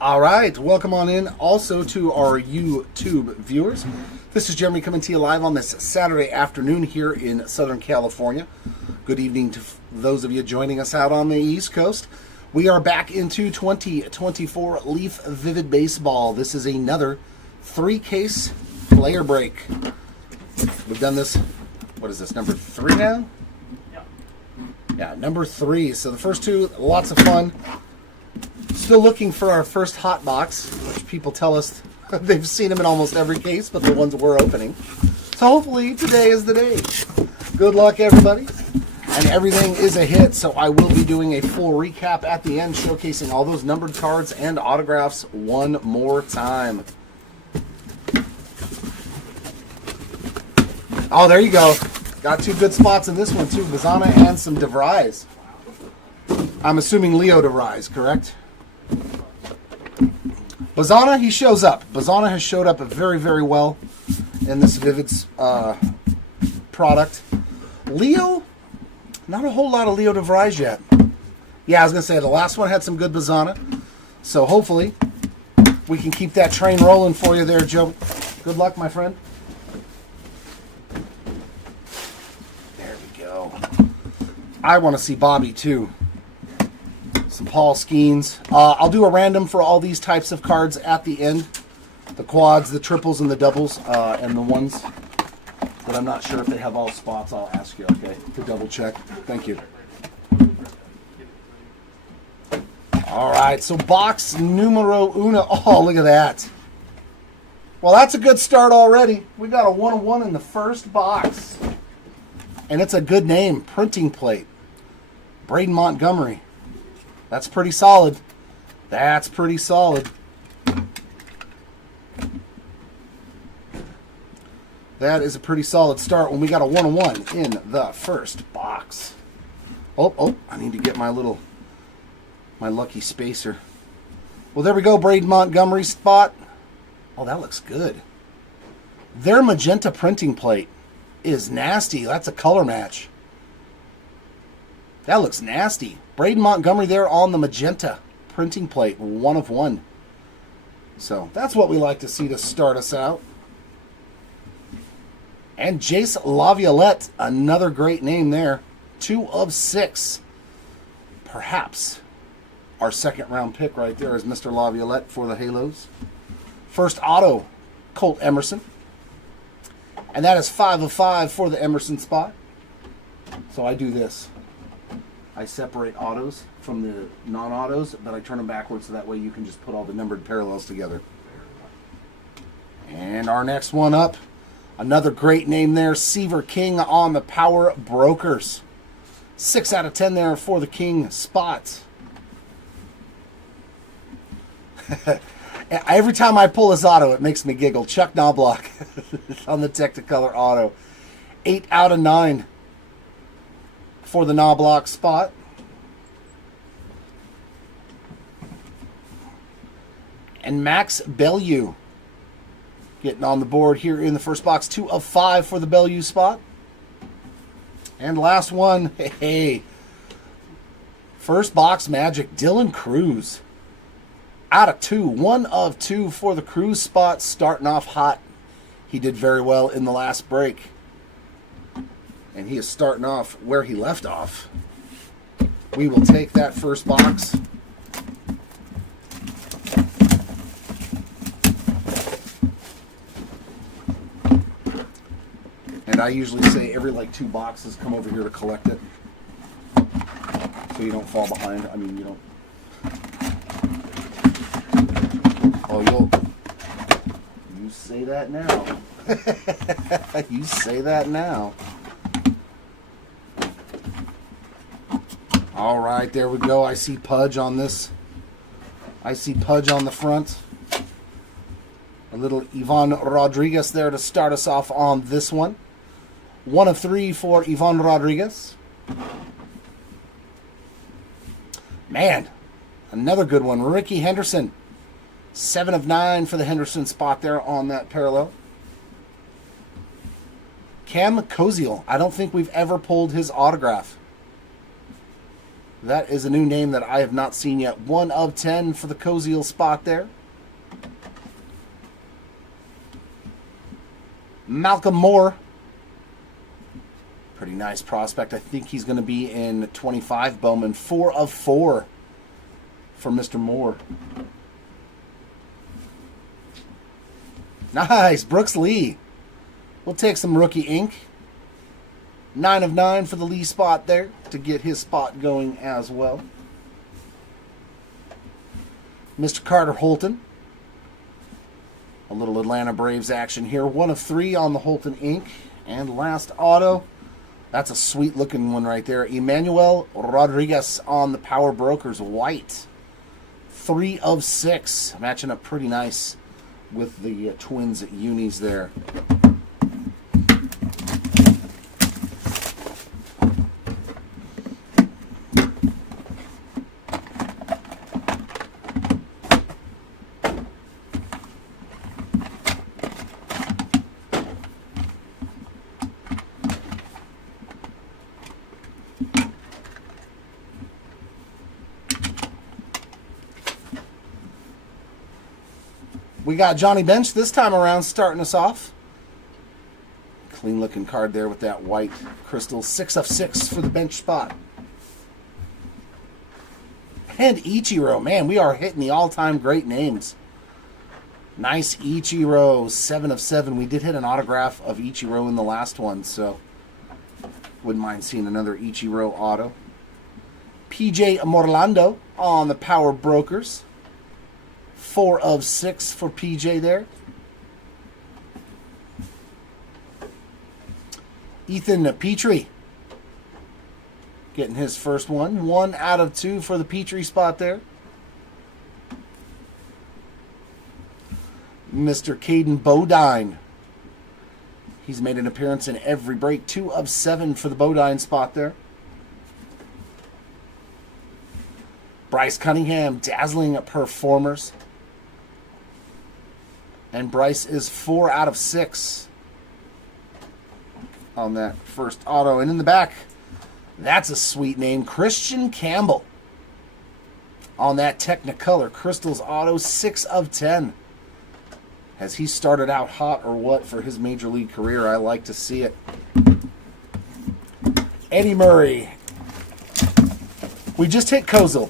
All right, welcome on in also to our YouTube viewers. This is Jeremy coming to you live on this Saturday afternoon here in Southern California. Good evening to those of you joining us out on the East Coast. We are back into 2024 Leaf Vivid Baseball. This is another 3-case player break. We've done this, what is this, number 3 now? Yeah, number 3. So the first two, lots of fun. Still looking for our first hot box, which people tell us they've seen them in almost every case, but the ones we're opening. So hopefully today is the day. Good luck, everybody. And everything is a hit, so I will be doing a full recap at the end, showcasing all those numbered cards and autographs one more time. Oh, there you go. Got 2 good spots in this one, too. Bazana and some DeVries. I'm assuming Leo DeVries, correct? Bazana, he shows up. Bazana has showed up very, very well in this Vivid's product. Leo, not a whole lot of Leo DeVries yet. Yeah, I was going to say, the last one had some good Bazana. So hopefully we can keep that train rolling for you there, Joe. Good luck, my friend. There we go. I want to see Bobby, too. Some Paul Skeens. I'll do a random for all these types of cards at the end. The quads, the triples, and the doubles, and the ones that I'm not sure if they have all spots. I'll ask you, okay, to double check. Thank you. All right, so box numero uno. Oh, look at that. Well, that's a good start already. We got a 1-1 in the first box. And it's a good name, Printing Plate. Braden Montgomery. That's pretty solid. That's pretty solid. That is a pretty solid start when we got a 1-1 in the first box. Oh, I need to get my lucky spacer. Well, there we go, Braden Montgomery spot. Oh, that looks good. Their magenta Printing Plate is nasty. That's a color match. That looks nasty. Braden Montgomery there on the magenta Printing Plate, 1 of 1. So that's what we like to see to start us out. And Jace Laviolette, another great name there, 2 of 6. Perhaps our second round pick right there is Mr. Laviolette for the Halos. First auto, Colt Emerson. And that is 5 of 5 for the Emerson spot. So I do this. I separate autos from the non-autos, but I turn them backwards so that way you can just put all the numbered parallels together. And our next one up, another great name there, Seaver King on the Power Brokers. 6 out of 10 there for the King spot. Every time I pull this auto, it makes me giggle. Chuck Knobloch on the Technicolor auto. 8 out of 9. For the Knobloch spot. And Max Bellew getting on the board here in the first box. 2 of 5 for the Bellew spot. And last one, hey, first box magic, Dylan Cruz. Out of 2, 1 of 2 for the Cruz spot, starting off hot. He did very well in the last break. And he is starting off where he left off. We will take that first box. And I usually say every like 2 boxes, come over here to collect it. So you don't fall behind. I mean, you don't. Oh, you say that now. You say that now. All right, there we go. I see Pudge on this. I see Pudge on the front. A little Ivan Rodriguez there to start us off on this one. 1 of 3 for Ivan Rodriguez. Man, another good one. Ricky Henderson. 7 of 9 for the Henderson spot there on that parallel. Cam Koziel. I don't think we've ever pulled his autograph. That is a new name that I have not seen yet. 1 of 10 for the Koziel spot there. Malcolm Moore. Pretty nice prospect. I think he's going to be in 25 Bowman. 4 of 4 for Mr. Moore. Nice. Brooks Lee. We'll take some rookie ink. 9 of 9 for the Lee spot there to get his spot going as well. Mr. Carter Holton. A little Atlanta Braves action here. 1 of 3 on the Holton ink. And last auto. That's a sweet looking one right there. Emmanuel Rodriguez on the Power Brokers white. 3 of 6. Matching up pretty nice with the Twins unis there. We got Johnny Bench this time around starting us off. Clean looking card there with that white crystal. 6 of 6 for the bench spot. And Ichiro. Man, we are hitting the all-time great names. Nice Ichiro. 7 of 7. We did hit an autograph of Ichiro in the last one, so wouldn't mind seeing another Ichiro auto. PJ Morlando on the Power Brokers. 4 of 6 for PJ there. Ethan Petrie getting his first one. 1 out of 2 for the Petrie spot there. Mr. Caden Bodine. He's made an appearance in every break. 2 of 7 for the Bodine spot there. Bryce Cunningham, dazzling performers. And Bryce is 4 out of 6 on that first auto. And in the back, that's a sweet name. Christian Campbell on that Technicolor Crystals auto. 6 of 10. Has he started out hot or what for his major league career? I like to see it. Eddie Murray. We just hit Koziel.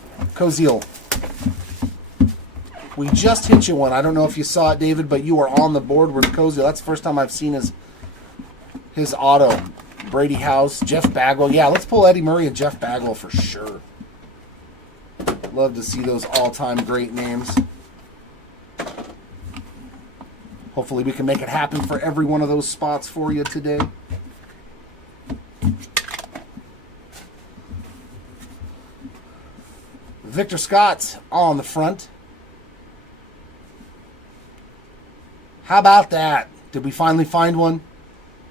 We just hit you one. I don't know if you saw it, David, but you were on the board with Koziel. That's the first time I've seen his auto. Brady House, Jeff Bagwell. Yeah, let's pull Eddie Murray and Jeff Bagwell for sure. Love to see those all-time great names. Hopefully we can make it happen for every one of those spots for you today. Victor Scott on the front. How about that? Did we finally find one?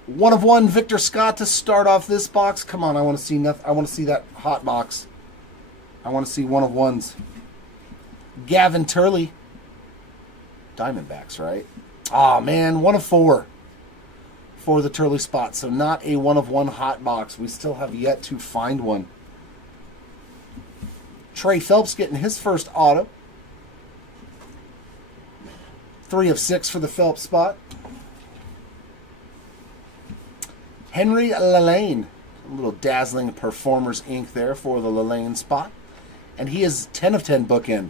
1 of 1 Victor Scott to start off this box. Come on, I want to see nothing. I want to see that hot box. I want to see 1 of 1s. Gavin Turley. Diamondbacks, right? Oh man, 1 of 4 for the Turley spot. So not a 1 of 1 hot box. We still have yet to find one. Trey Phelps getting his first auto. 3 of 6 for the Phelps spot. Henry Lalane. A little dazzling Performers ink there for the Lalane spot. And he is 10 of 10 bookend.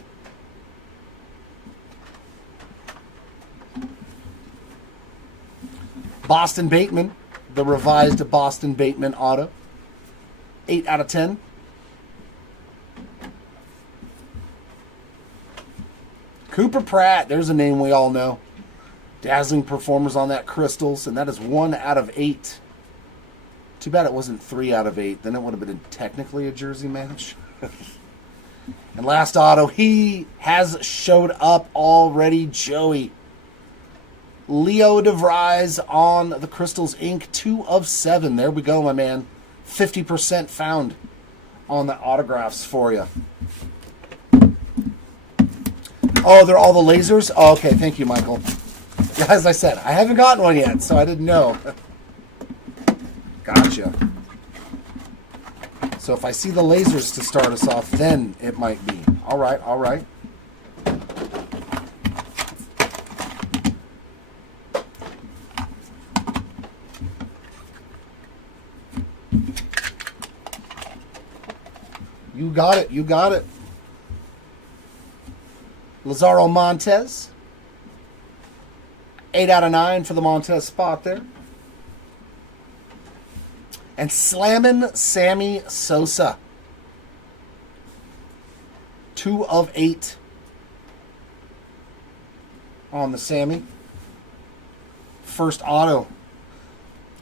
Boston Bateman. The revised Boston Bateman auto. 8 out of 10. Cooper Pratt, there's a name we all know. Dazzling Performers on that Crystals, and that is 1 out of 8. Too bad it wasn't 3 out of 8. Then it would have been technically a jersey match. And last auto, he has showed up already, Joey. Leo DeVries on the Crystals Inc. 2 of 7. There we go, my man. 50% found on the autographs for you. Oh, they're all the lasers? Oh, okay, thank you, Michael. Yeah, as I said, I haven't gotten one yet, so I didn't know. Gotcha. So if I see the lasers to start us off, then it might be. All right, all right. You got it, you got it. Lazaro Montez. 8 out of 9 for the Montez spot there. And Slammin' Sammy Sosa. 2 of 8 on the Sammy. First auto.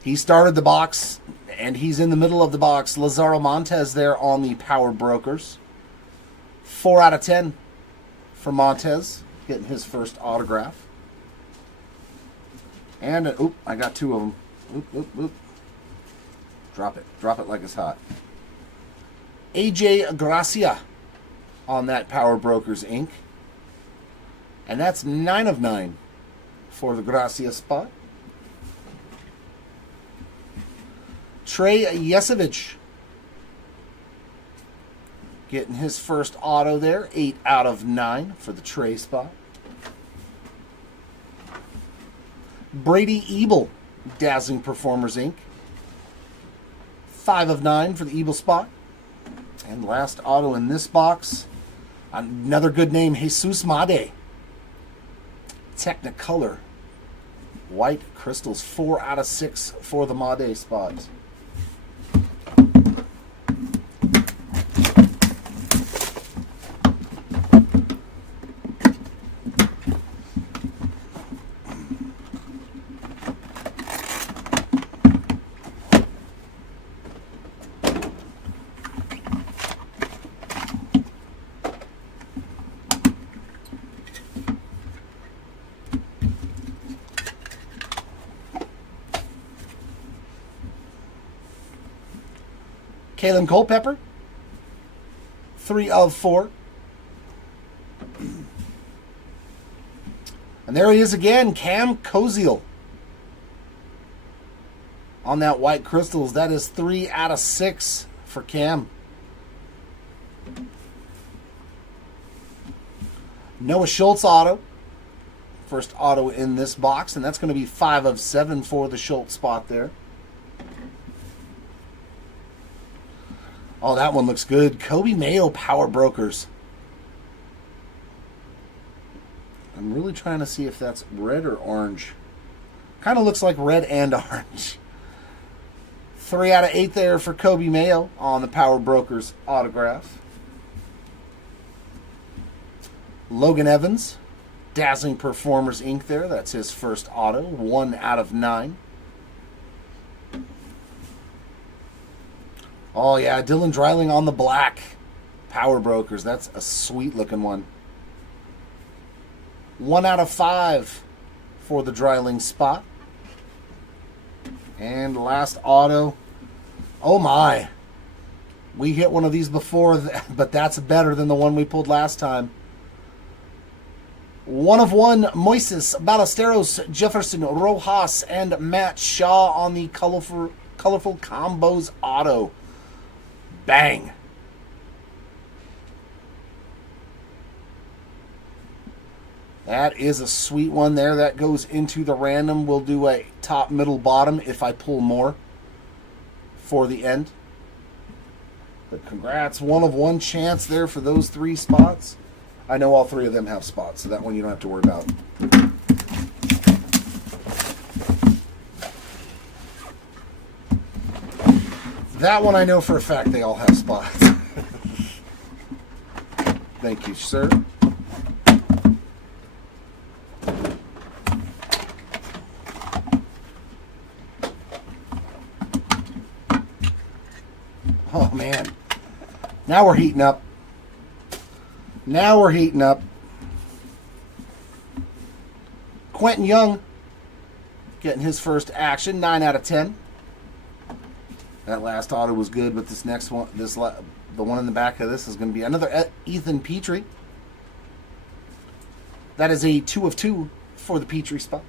He started the box, and he's in the middle of the box. Lazaro Montez there on the Power Brokers. 4 out of 10 for Montez, getting his first autograph. And, oop, I got 2 of them. Oop, oop, oop. Drop it like it's hot. AJ Gracia on that Power Brokers Inc. And that's 9 of 9 for the Gracia spot. Trey Yesevich getting his first auto there. 8 out of 9 for the Trey spot. Brady Ebel, Dazzling Performers Inc. 5 of 9 for the Ebel spot. And last auto in this box, another good name, Jesus Made. Technicolor. White crystals, 4 out of 6 for the Made spot. Kalen Culpepper, 3 of 4. And there he is again, Cam Koziel. On that white crystals, that is 3 out of 6 for Cam. Noah Schultz auto. First auto in this box, and that's going to be 5 of 7 for the Schultz spot there. Oh, that one looks good. Kobe Mayo Power Brokers. I'm really trying to see if that's red or orange. Kind of looks like red and orange. 3 out of 8 there for Kobe Mayo on the Power Brokers autograph. Logan Evans, Dazzling Performers Inc. there. That's his first auto. 1 out of 9. Oh, yeah, Dylan Dreiling on the black. Power Brokers. That's a sweet-looking one. 1 out of 5 for the Dreiling spot. And last auto. Oh, my. We hit one of these before, but that's better than the one we pulled last time. 1 of 1, Moises Ballesteros, Jefferson Rojas, and Matt Shaw on the colorful combos auto. Bang. That is a sweet one there. That goes into the random. We'll do a top, middle, bottom if I pull more for the end. But congrats. 1 of 1 chance there for those 3 spots. I know all 3 of them have spots, so that one you don't have to worry about. That one I know for a fact they all have spots. Thank you, sir. Oh, man. Now we're heating up. Now we're heating up. Quentin Young getting his first action, 9 out of 10. That last auto was good, but this next one, the one in the back of this is going to be another Ethan Petrie. That is a 2 of 2 for the Petrie spot.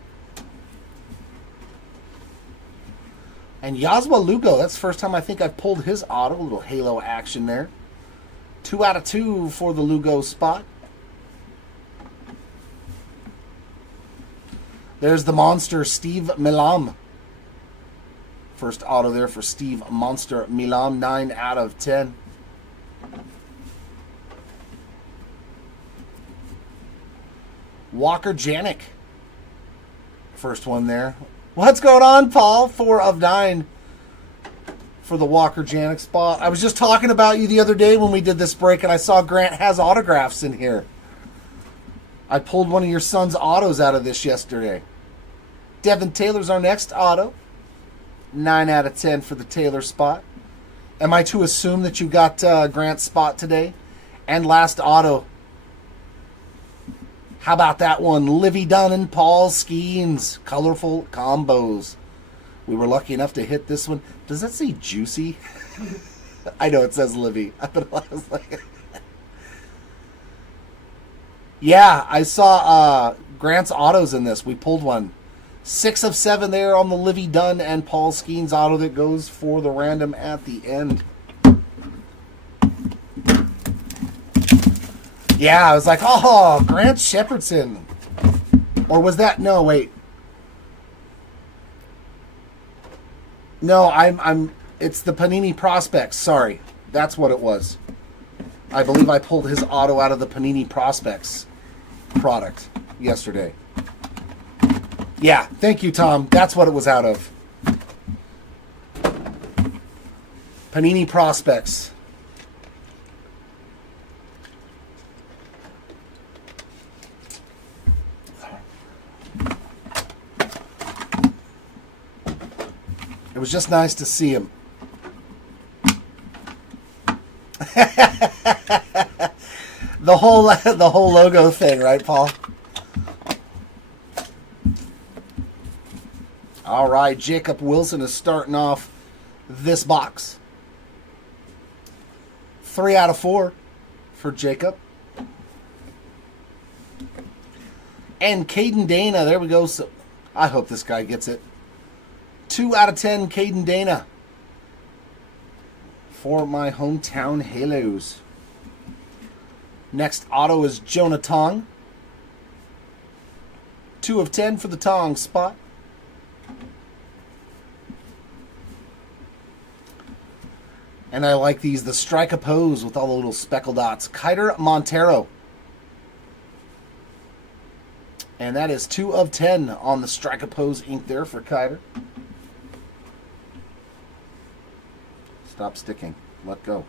And Yaswa Lugo, that's the first time I think I've pulled his auto. A little halo action there. 2 out of 2 for the Lugo spot. There's the monster, Steve Milam. First auto there for Steve Monster Milam, 9 out of 10. Walker Janik. First one there. What's going on, Paul? 4 of 9 for the Walker Janik spot. I was just talking about you the other day when we did this break, and I saw Grant has autographs in here. I pulled one of your son's autos out of this yesterday. Devin Taylor's our next auto. 9 out of 10 for the Taylor spot. Am I to assume that you got Grant's spot today? And last auto. How about that one? Livy Dunn and Paul Skeens. Colorful combos. We were lucky enough to hit this one. Does that say Juicy? I know it says Livy. But I was like... Yeah, I saw Grant's autos in this. We pulled one. 6 of 7 there on the Livy Dunn and Paul Skeens auto that goes for the random at the end. Yeah, I was like, oh, Grant Shepherdson. Or was that, no, wait. No, it's the Panini Prospects, sorry. That's what it was. I believe I pulled his auto out of the Panini Prospects product yesterday. Yeah, thank you, Tom. That's what it was out of. Panini Prospects. It was just nice to see him. The whole logo thing, right, Paul? All right, Jacob Wilson is starting off this box. 3 out of 4 for Jacob. And Caden Dana, there we go. So I hope this guy gets it. 2 out of 10, Caden Dana. For my hometown Halos. Next auto is Jonah Tong. 2 of 10 for the Tong spot. And I like these, the strike a pose with all the little speckle dots. Kiter Montero. And that is 2 of 10 on the strike a pose ink there for Kiter. Stop sticking. Let go.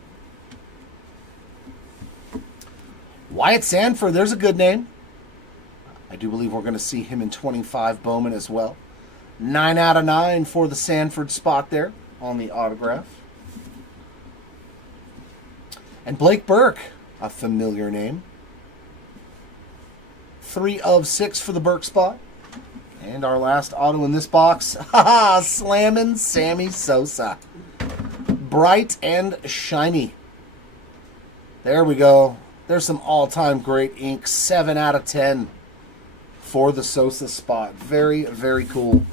Wyatt Sanford, there's a good name. I do believe we're going to see him in 25 Bowman as well. 9 out of 9 for the Sanford spot there on the autograph. And Blake Burke, a familiar name. 3 of 6 for the Burke spot. And our last auto in this box, haha, slamming Sammy Sosa. Bright and shiny. There we go. There's some all-time great ink. 7 out of 10 for the Sosa spot. Very, very cool.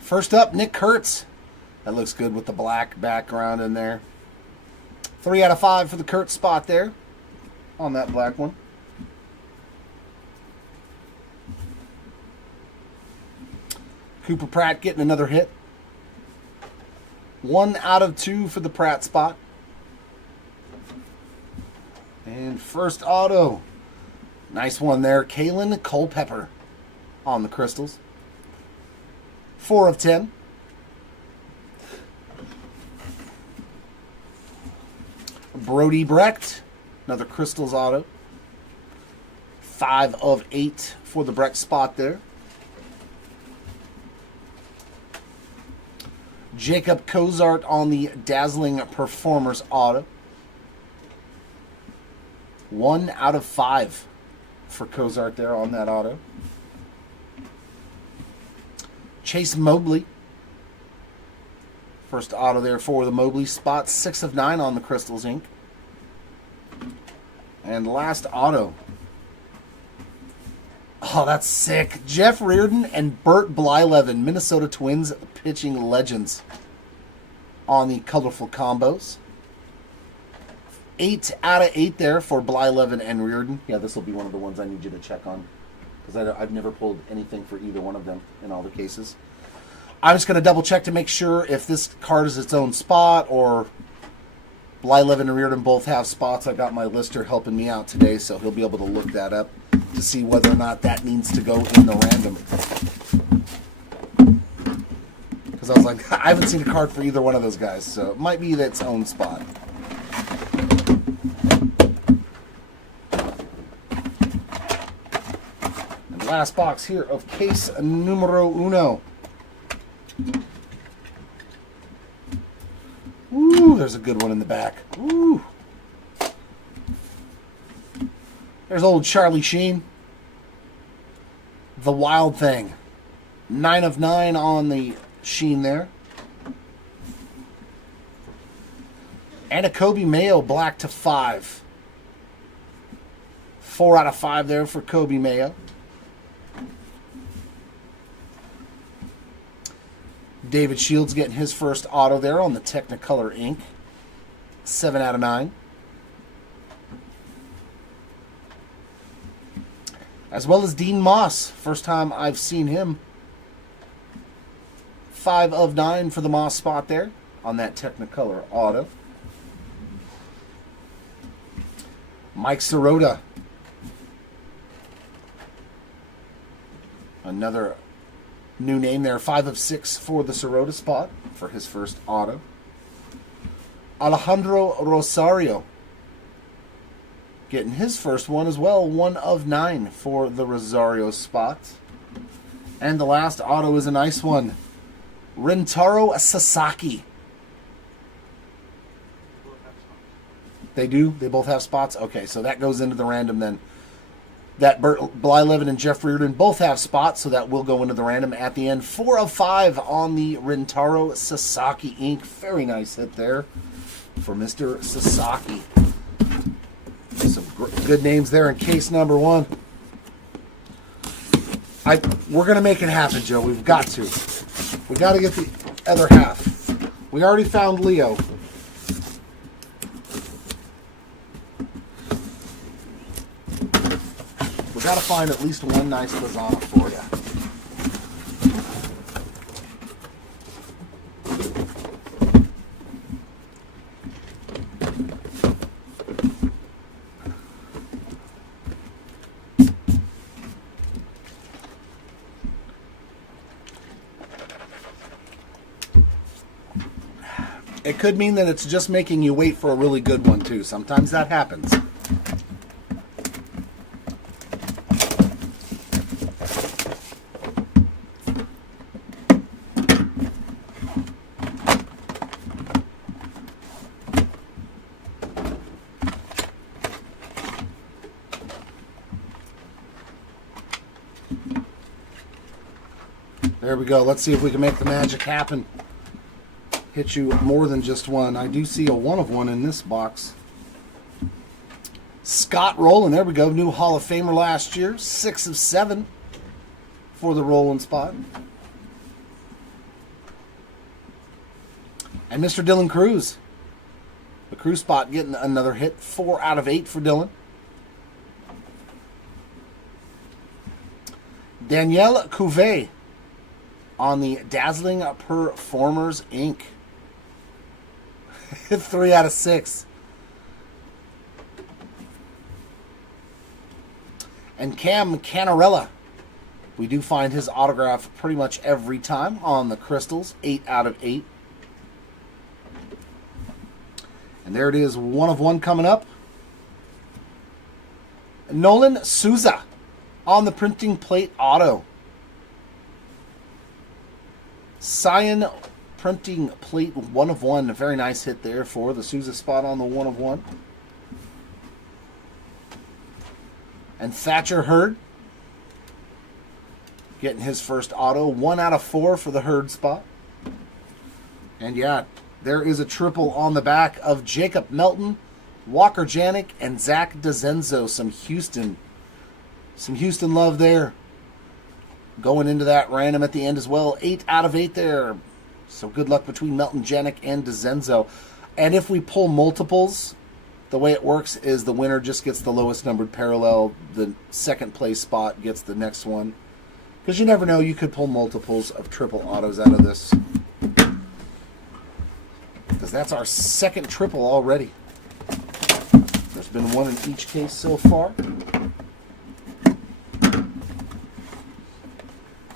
First up, Nick Kurtz. That looks good with the black background in there. 3 out of 5 for the Kurtz spot there on that black one. Cooper Pratt getting another hit. 1 out of 2 for the Pratt spot. And first auto. Nice one there. Kalen Culpepper on the crystals. 4 of 10. Brody Brecht, another crystals auto. 5 of 8 for the Brecht spot there. Jacob Cozart on the Dazzling Performers auto. 1 out of 5 for Cozart there on that auto. Chase Mobley. First auto there for the Mobley spot. 6 of 9 on the Crystals ink. And last auto. Oh, that's sick. Jeff Reardon and Bert Blyleven, Minnesota Twins pitching legends on the colorful combos. 8 out of 8 there for Blyleven and Reardon. Yeah, this will be one of the ones I need you to check on, because I've never pulled anything for either one of them in all the cases. I'm just going to double check to make sure if this card is its own spot or Blyleven and Reardon both have spots. I got my lister helping me out today, so he'll be able to look that up to see whether or not that needs to go in the random. Because I was like, I haven't seen a card for either one of those guys, so it might be its own spot. And last box here of case numero uno. Ooh, there's a good one in the back. Ooh. There's old Charlie Sheen. The Wild Thing. 9 of 9 on the Sheen there. And a Kobe Mayo black to 5. 4 out of 5 there for Kobe Mayo. David Shields getting his first auto there on the Technicolor ink. 7 out of 9. As well as Dean Moss. First time I've seen him. 5 of 9 for the Moss spot there on that Technicolor auto. Mike Sirota. Another new name there. 5 of 6 for the Sirota spot for his first auto. Alejandro Rosario getting his first one as well. 1 of 9 for the Rosario spot. And the last auto is a nice one. Rintaro Sasaki. They do? They both have spots? Okay, so that goes into the random then. That Blyleven and Jeff Reardon both have spots, so that will go into the random at the end. 4 of 5 on the Rintaro Sasaki ink. Very nice hit there for Mr. Sasaki. Some good names there in case number 1. We're going to make it happen, Joe. We've got to. We got to get the other half. We already found Leo. We got to find at least one nice Lozano for you. It could mean that it's just making you wait for a really good one, too. Sometimes that happens. There we go. Let's see if we can make the magic happen. Hit you more than just one. I do see a 1 of 1 in this box. Scott Rowland, there we go. New Hall of Famer last year. 6 of 7 for the Rowland spot. And Mr. Dylan Cruz. The Cruz spot getting another hit. 4 out of 8 for Dylan. Danielle Cuvée on the Dazzling Performers ink. 3 out of 6. And Cam Canarella. We do find his autograph pretty much every time on the Crystals. 8 out of 8. And there it is. 1 of 1 coming up. Nolan Souza on the printing plate auto. Cyan Printing plate 1 of 1. A very nice hit there for the Souza spot on the 1 of 1. And Thatcher Hurd getting his first auto. 1 out of 4 for the Hurd spot. And yeah, there is a triple on the back of Jacob Melton, Walker Janik, and Zach DeZenzo. Some Houston love there. Going into that random at the end as well. 8 out of 8 there. So good luck between Melton, Janik, and DeZenzo. And if we pull multiples, the way it works is the winner just gets the lowest numbered parallel. The second place spot gets the next one. Because you never know, you could pull multiples of triple autos out of this. Because that's our second triple already. There's been one in each case so far.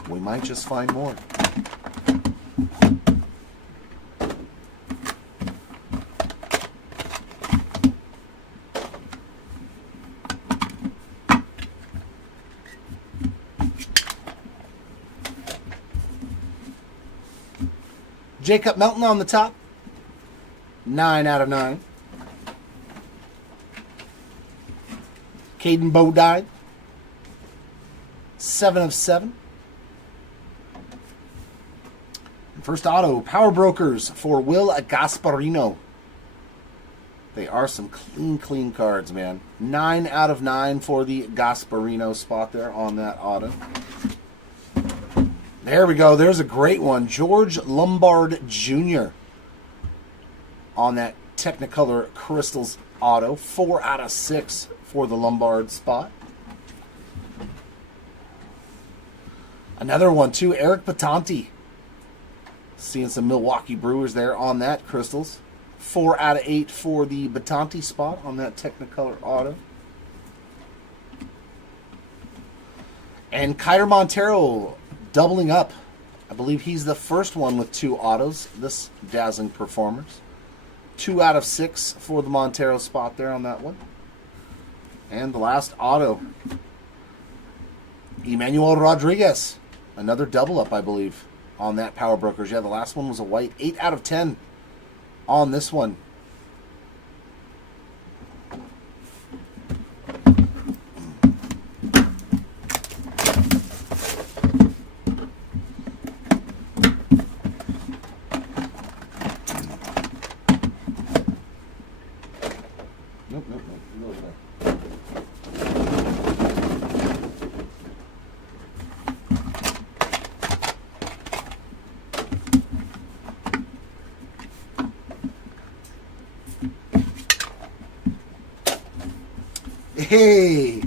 We might just find more. Jacob Melton on the top. 9 out of 9. Caden Bodine. 7 of 7. First auto, Power Brokers for Will Gasparino. They are some clean cards, man. 9 out of 9 for the Gasparino spot there on that auto. There we go. There's a great one. George Lombard Jr. on that Technicolor Crystals auto. 4 out of 6 for the Lombard spot. Another one, too. Eric Batanti. Seeing some Milwaukee Brewers there on that Crystals. 4 out of 8 for the Batanti spot on that Technicolor auto. And Kyer Montero doubling up. I believe he's the first one with 2 autos. This dazzling performers. 2 out of 6 for the Montero spot there on that one. And the last auto, Emmanuel Rodriguez. Another double up, I believe, on that Power Brokers. Yeah, the last one was a white. 8 out of 10 on this one. Nope. Hey,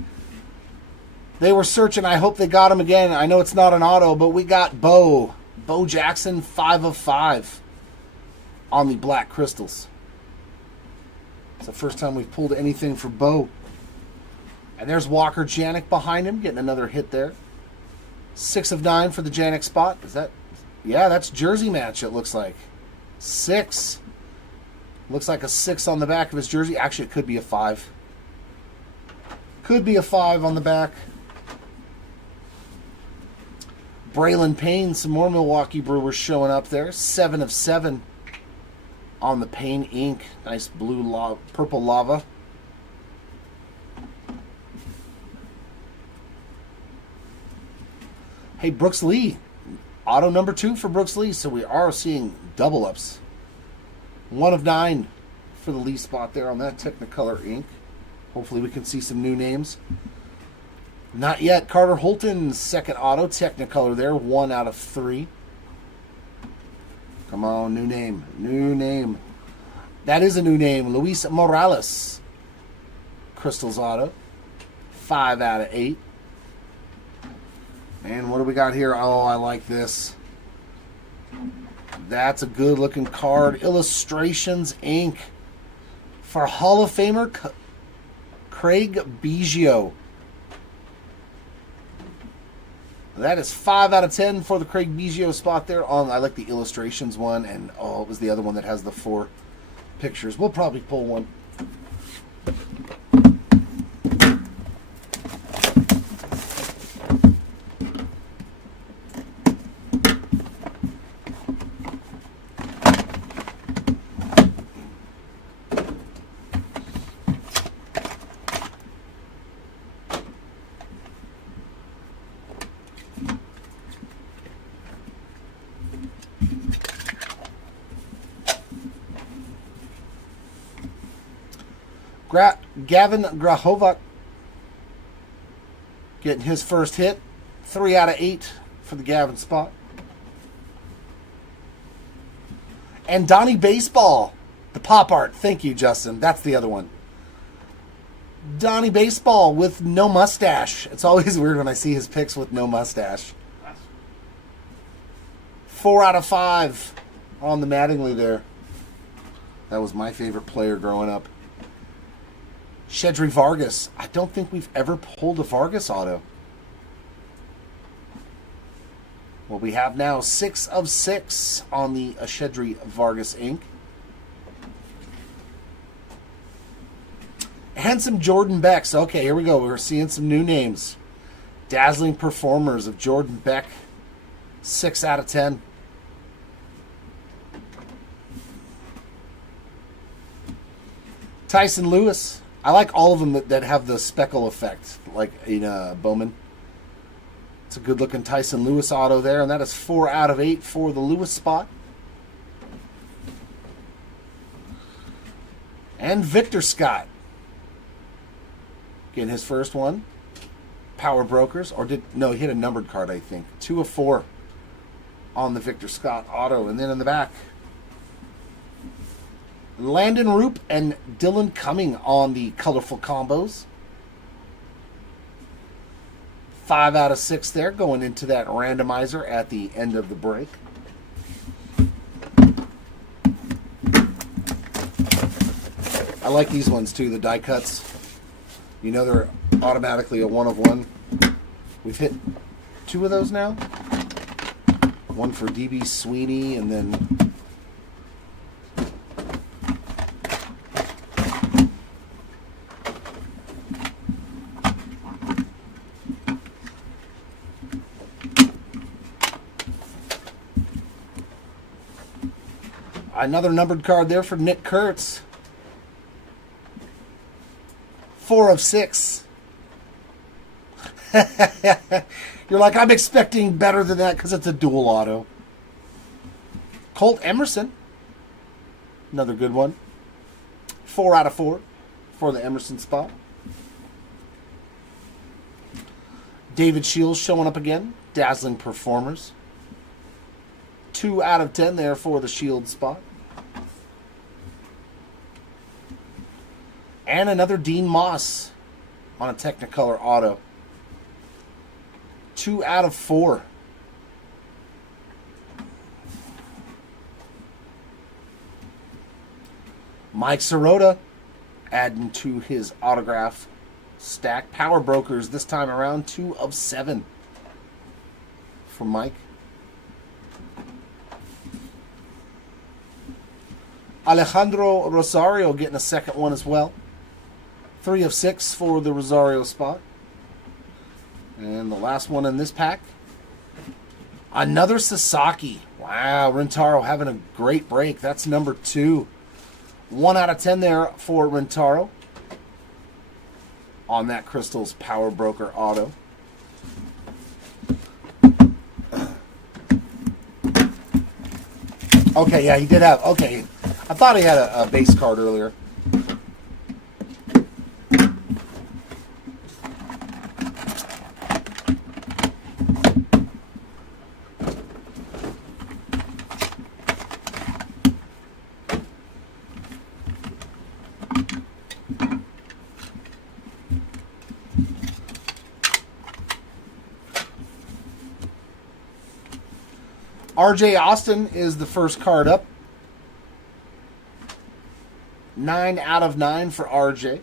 they were searching. I hope they got him again. I know it's not an auto, but we got Bo Jackson, 5 of 5 on the Black Crystals. It's the first time we've pulled anything for Bo. And there's Walker Janik behind him, getting another hit there. 6 of 9 for the Janik spot. Is that? Yeah, that's jersey match, it looks like. 6. Looks like a 6 on the back of his jersey. Actually, it could be a 5. Could be a 5 on the back. Braylon Payne, some more Milwaukee Brewers showing up there. 7 of 7 on the Payne ink. Nice blue purple lava. Hey, Brooks Lee. Auto number 2 for Brooks Lee. So we are seeing double ups. 1 of 9 for the Lee spot there on that Technicolor ink. Hopefully we can see some new names. Not yet. Carter Holton's second auto. Technicolor there. 1 out of 3. Come on, new name. New name. That is a new name. Luis Morales. Crystals auto. 5 out of 8. And what do we got here? Oh, I like this. That's a good looking card. Illustrations Inc. For Hall of Famer Craig Biggio. That is 5 out of 10 for the Craig Biggio spot there. I like the illustrations one, and it was the other one that has the 4 pictures. We'll probably pull one. Gavin Grahovac getting his first hit. 3 out of 8 for the Gavin spot. And Donnie Baseball, the pop art. Thank you, Justin. That's the other one. Donnie Baseball with no mustache. It's always weird when I see his pics with no mustache. 4 out of 5 on the Mattingly there. That was my favorite player growing up. Shedry Vargas. I don't think we've ever pulled a Vargas auto. Well, we have now 6 of 6 on the Shedry Vargas ink. And some Jordan Becks. Okay, here we go. We're seeing some new names. Dazzling Performers of Jordan Beck. 6 out of 10. Tyson Lewis. I like all of them that have the speckle effect, like in Bowman. It's a good-looking Tyson Lewis auto there, and that is 4 out of 8 for the Lewis spot. And Victor Scott. Getting his first one. Power Brokers, he hit a numbered card, I think. 2 of 4 on the Victor Scott auto. And then in the back, Landon Roop and Dylan Cumming on the colorful combos. 5 out of 6 there, going into that randomizer at the end of the break. I like these ones too, the die cuts. You know they're automatically a 1 of 1. We've hit 2 of those now. One for DB Sweeney, and then another numbered card there for Nick Kurtz. 4 of 6. You're like, I'm expecting better than that because it's a dual auto. Colt Emerson. Another good one. 4 out of 4 for the Emerson spot. David Shields showing up again. Dazzling Performers. 2 out of 10 there for the Shield spot. And another Dean Moss on a Technicolor auto. 2 out of 4. Mike Sirota adding to his autograph stack. Power Brokers this time around. 2 of 7 for Mike. Alejandro Rosario getting a second one as well. 3 of 6 for the Rosario spot. And the last one in this pack. Another Sasaki. Wow, Rintaro having a great break. That's number 2. 1 out of 10 there for Rintaro. On that Crystal's Power Broker auto. Okay, yeah, he did have... Okay, I thought he had a base card earlier. RJ Austin is the first card up. 9 out of 9 for RJ.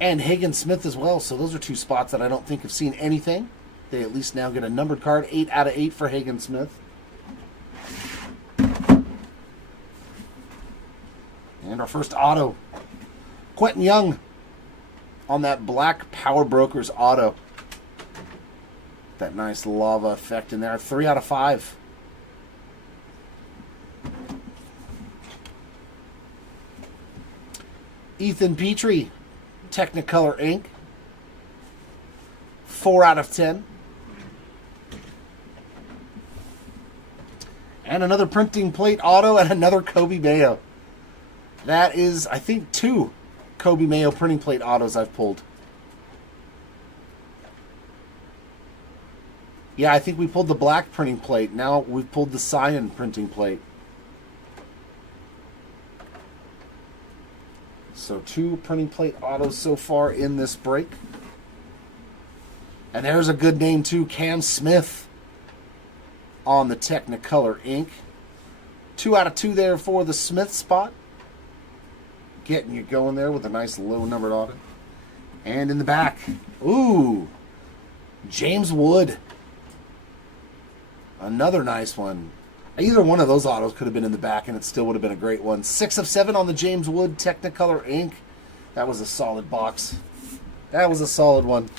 And Hagen Smith as well. So those are 2 spots that I don't think have seen anything. They at least now get a numbered card. 8 out of 8 for Hagen Smith. And our first auto. Quentin Young on that black Power Brokers auto. That nice lava effect in there. 3 out of 5. Ethan Petrie, Technicolor ink. 4 out of 10. And another printing plate auto and another Kobe Mayo. That is, I think, 2 Kobe Mayo printing plate autos I've pulled. Yeah, I think we pulled the black printing plate. Now we've pulled the cyan printing plate. So 2 printing plate autos so far in this break. And there's a good name too, Cam Smith on the Technicolor ink. 2 out of 2 there for the Smith spot. Getting you going there with a nice low numbered auto. And in the back, ooh, James Wood. Another nice one. Either one of those autos could have been in the back and it still would have been a great one. 6 of 7 on the James Wood Technicolor ink. That was a solid box. That was a solid one.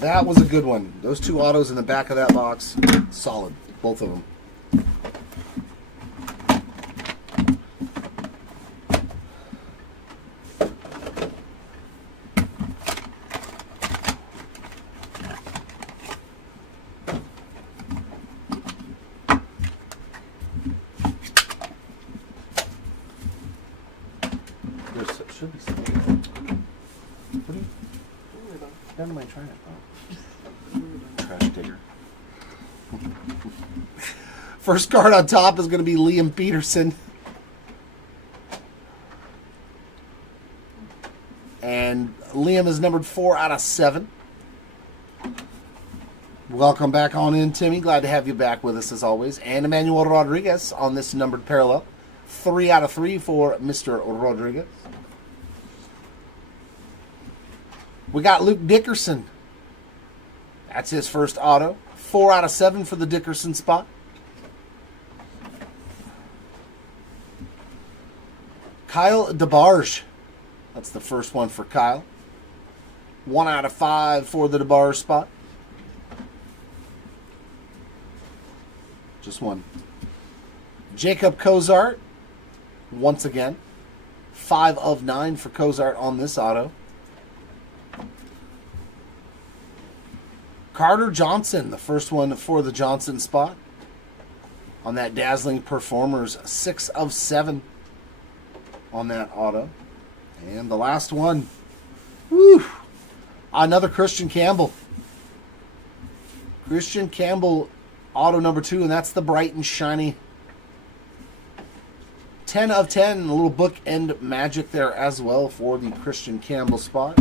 That was a good one. Those 2 autos in the back of that box, solid, both of them. There should be something. What are you down to my trash? Trash digger. First card on top is going to be Liam Peterson. And Liam is numbered 4 out of 7. Welcome back on in, Timmy. Glad to have you back with us as always. And Emmanuel Rodriguez on this numbered parallel. 3 out of 3 for Mr. Rodriguez. We got Luke Dickerson. That's his first auto. 4 out of 7 for the Dickerson spot. Kyle DeBarge. That's the first one for Kyle. 1 out of 5 for the DeBarge spot. Just one. Jacob Cozart. Once again. 5 of 9 for Cozart on this auto. Carter Johnson, the first one for the Johnson spot. On that Dazzling Performers, 6 of 7 on that auto. And the last one, woo, another Christian Campbell. Christian Campbell, auto number 2, and that's the bright and shiny. 10 of 10, a little bookend magic there as well for the Christian Campbell spot.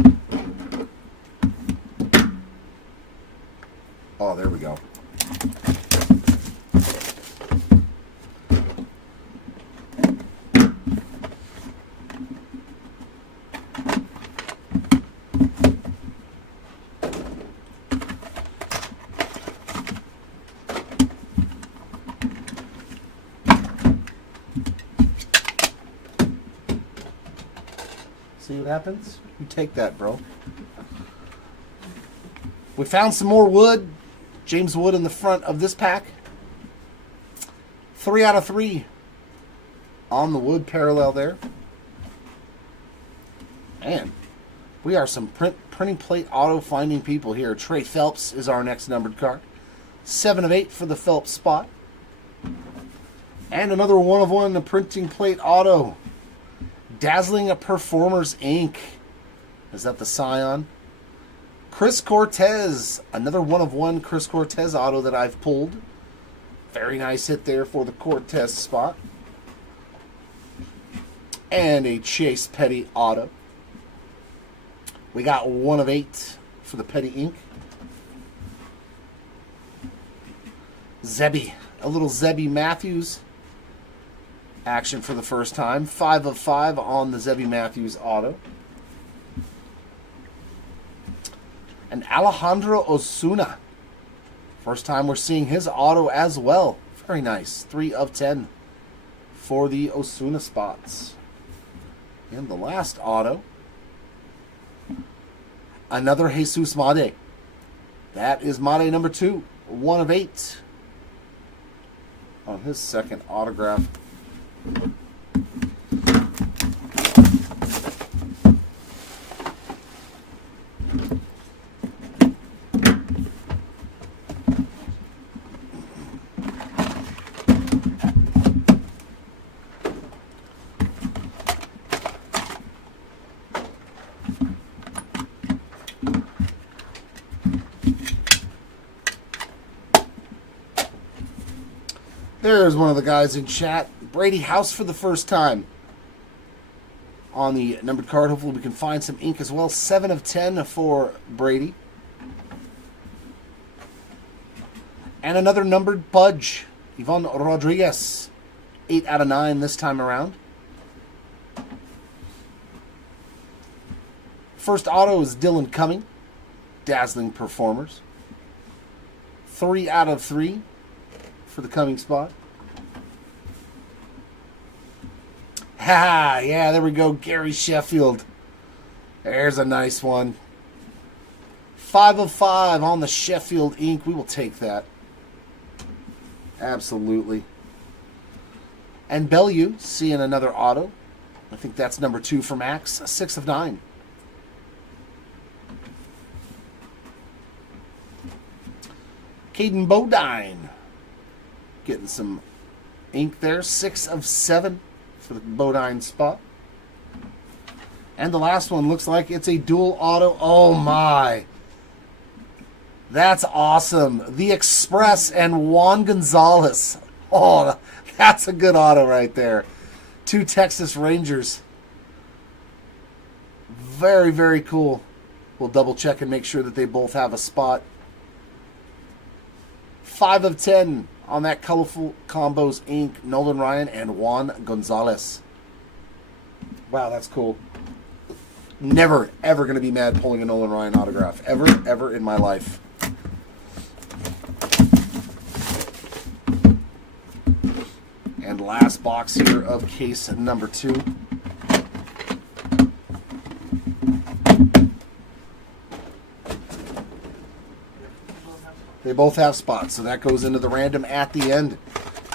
Oh, there we go. See what happens? You take that, bro. We found some more wood. James Wood in the front of this pack. 3 out of 3 on the Wood parallel there. And we are some printing plate auto finding people here. Trey Phelps is our next numbered card. 7 of 8 for the Phelps spot. And another 1 of 1 in the printing plate auto. Dazzling Performers Inc. Is that the Scion? Chris Cortez, another 1 of 1 Chris Cortez auto that I've pulled. Very nice hit there for the Cortez spot. And a Chase Petty auto. We got 1 of 8 for the Petty Ink. Zebby, a little Zebby Matthews action for the first time. 5 of 5 on the Zebby Matthews auto. And Alejandro Osuna. First time we're seeing his auto as well. Very nice. 3 of 10 for the Osuna spots. And the last auto. Another Jesus Made. That is Made number 2. 1 of 8 on his second autograph. There's one of the guys in chat. Brady House for the first time on the numbered card. Hopefully we can find some ink as well. 7 of 10 for Brady. And another numbered Pudge. Ivan Rodriguez. 8 out of 9 this time around. First auto is Dylan Cumming. Dazzling Performers. 3 out of 3 for the Cumming spot. Ha! Yeah, there we go. Gary Sheffield. There's a nice one. 5 of 5 on the Sheffield ink. We will take that. Absolutely. And Bellew, seeing another auto. I think that's number 2 for Max. 6 of 9. Caden Bodine. Getting some ink there. 6 of 7 for the Bodine spot. And the last one looks like it's a dual auto. Oh my. That's awesome. The Express and Juan Gonzalez. Oh, that's a good auto right there. 2 Texas Rangers. Very, very cool. We'll double check and make sure that they both have a spot. 5 of 10 on that Colorful Combos ink. Nolan Ryan and Juan Gonzalez. Wow, that's cool. Never, ever going to be mad pulling a Nolan Ryan autograph. Ever, ever in my life. And last box here of case number 2. They both have spots, so that goes into the random at the end.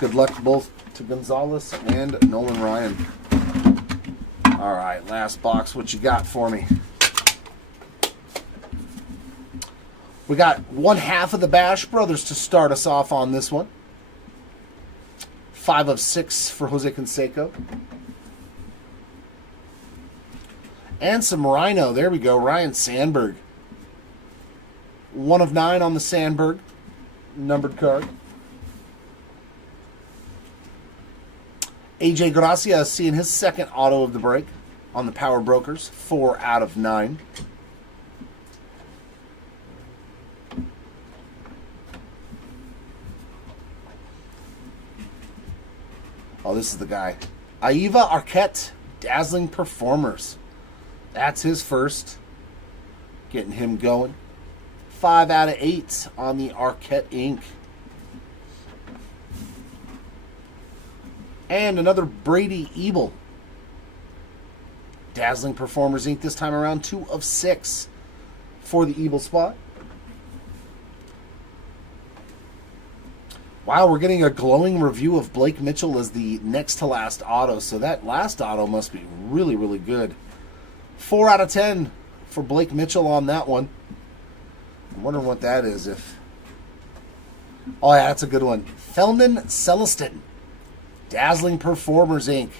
Good luck both to Gonzalez and Nolan Ryan. All right, last box. What you got for me? We got 1/2 of the Bash Brothers to start us off on this one. 5 of 6 for Jose Canseco. And some Rhino. There we go. Ryan Sandberg. 1 of 9 on the Sandberg numbered card. AJ Gracia seeing his second auto of the break on the Power Brokers. 4 out of 9. Oh, this is the guy. Aiva Arquette, Dazzling Performers. That's his first. Getting him going. 5 out of 8 on the Arquette ink. And another Brady Ebel. Dazzling Performers ink this time around. 2 of 6 for the Ebel spot. Wow, we're getting a glowing review of Blake Mitchell as the next to last auto. So that last auto must be really, really good. 4 out of 10 for Blake Mitchell on that one. I'm wondering what that is. Oh, yeah, that's a good one. Feldon Celestin. Dazzling Performers ink.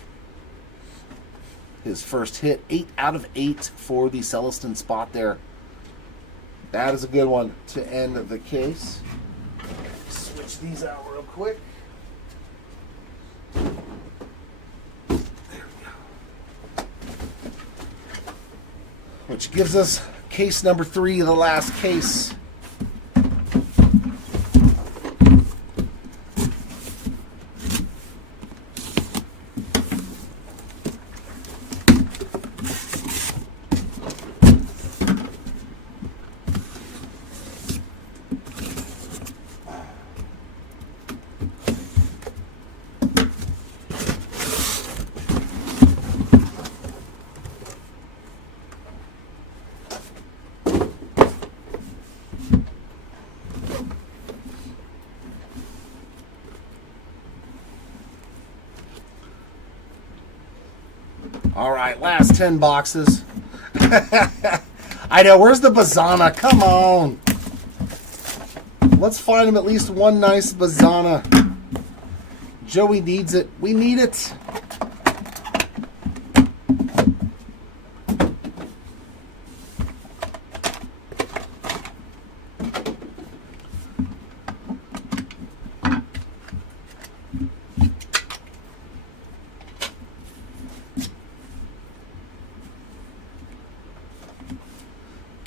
His first hit. 8 out of 8 for the Celestin spot there. That is a good one to end the case. Switch these out real quick. There we go. Which gives us case number 3, the last case. All right, last 10 boxes. I know, where's the Bazana? Come on. Let's find him at least one nice Bazana. Joey needs it. We need it.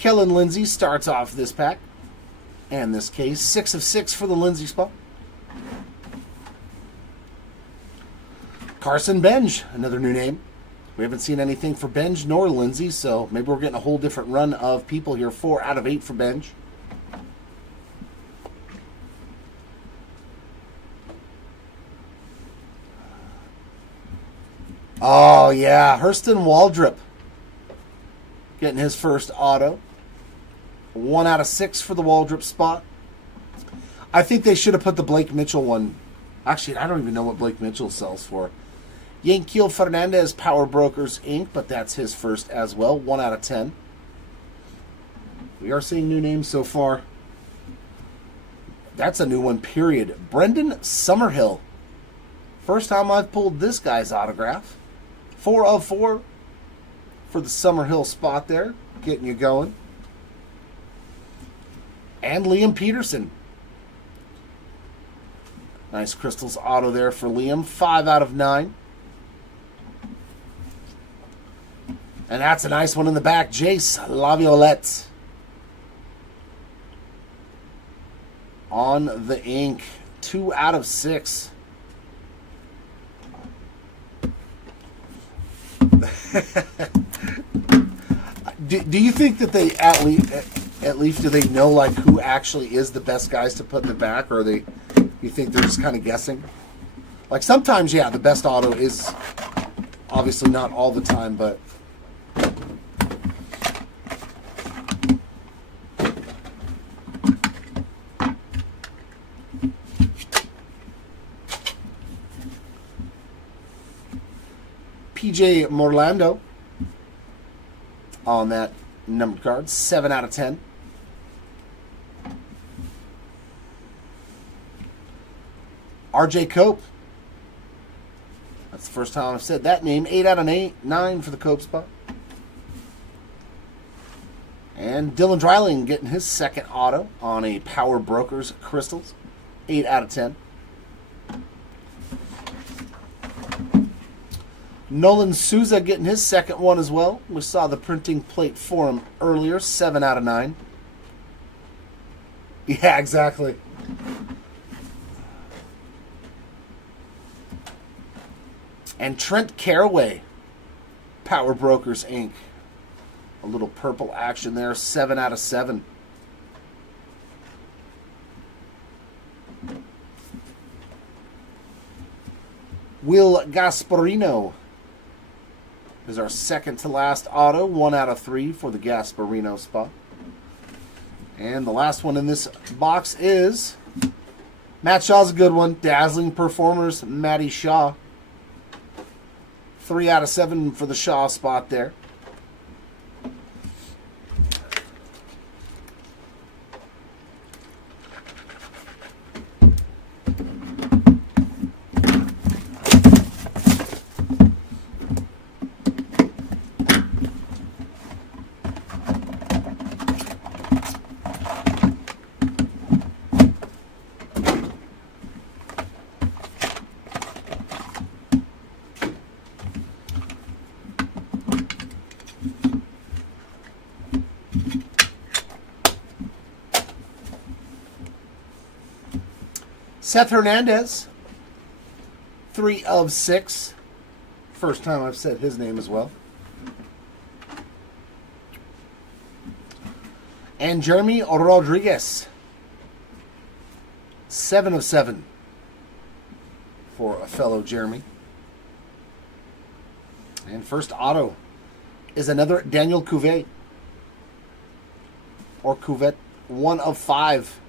Kellen Lindsay starts off this pack and this case. 6 of 6 for the Lindsay spot. Carson Benj, another new name. We haven't seen anything for Benj nor Lindsay, so maybe we're getting a whole different run of people here. 4 out of 8 for Benj. Oh, yeah. Hurston Waldrop getting his first auto. 1 out of 6 for the Waldrop spot. I think they should have put the Blake Mitchell one. Actually, I don't even know what Blake Mitchell sells for. Yanquiel Fernandez, Power Brokers, Inc., but that's his first as well. 1 out of 10. We are seeing new names so far. That's a new one, period. Brendan Summerhill. First time I've pulled this guy's autograph. 4 of 4 for the Summerhill spot there. Getting you going. And Liam Peterson. Nice Crystals auto there for Liam. 5 out of 9. And that's a nice one in the back. Jace Laviolette. On the ink. 2 out of 6. Do you think that they at least do they know like who actually is the best guys to put in the back, or you think they're just kind of guessing? Like sometimes, yeah, the best auto is obviously not all the time, but PJ Morlando on that numbered card. 7 out of 10. RJ Cope. That's the first time I've said that name. 8 out of 9 for the Cope spot. And Dylan Dreiling getting his second auto on a Power Brokers Crystals. 8 out of 10. Nolan Souza getting his second one as well. We saw the printing plate for him earlier. 7 out of 9. Yeah, exactly. And Trent Caraway, Power Brokers, Inc. A little purple action there. 7 out of 7. Will Gasparino is our second to last auto. 1 out of 3 for the Gasparino spot. And the last one in this box is Matt Shaw's a good one. Dazzling Performers, Matty Shaw. 3 out of 7 for the Shaw spot there. Seth Hernandez, 3 of 6. First time I've said his name as well. And Jeremy Rodriguez, 7 of 7 for a fellow Jeremy. And first auto is another Daniel Cuvette, or Cuvette, 1 of 5.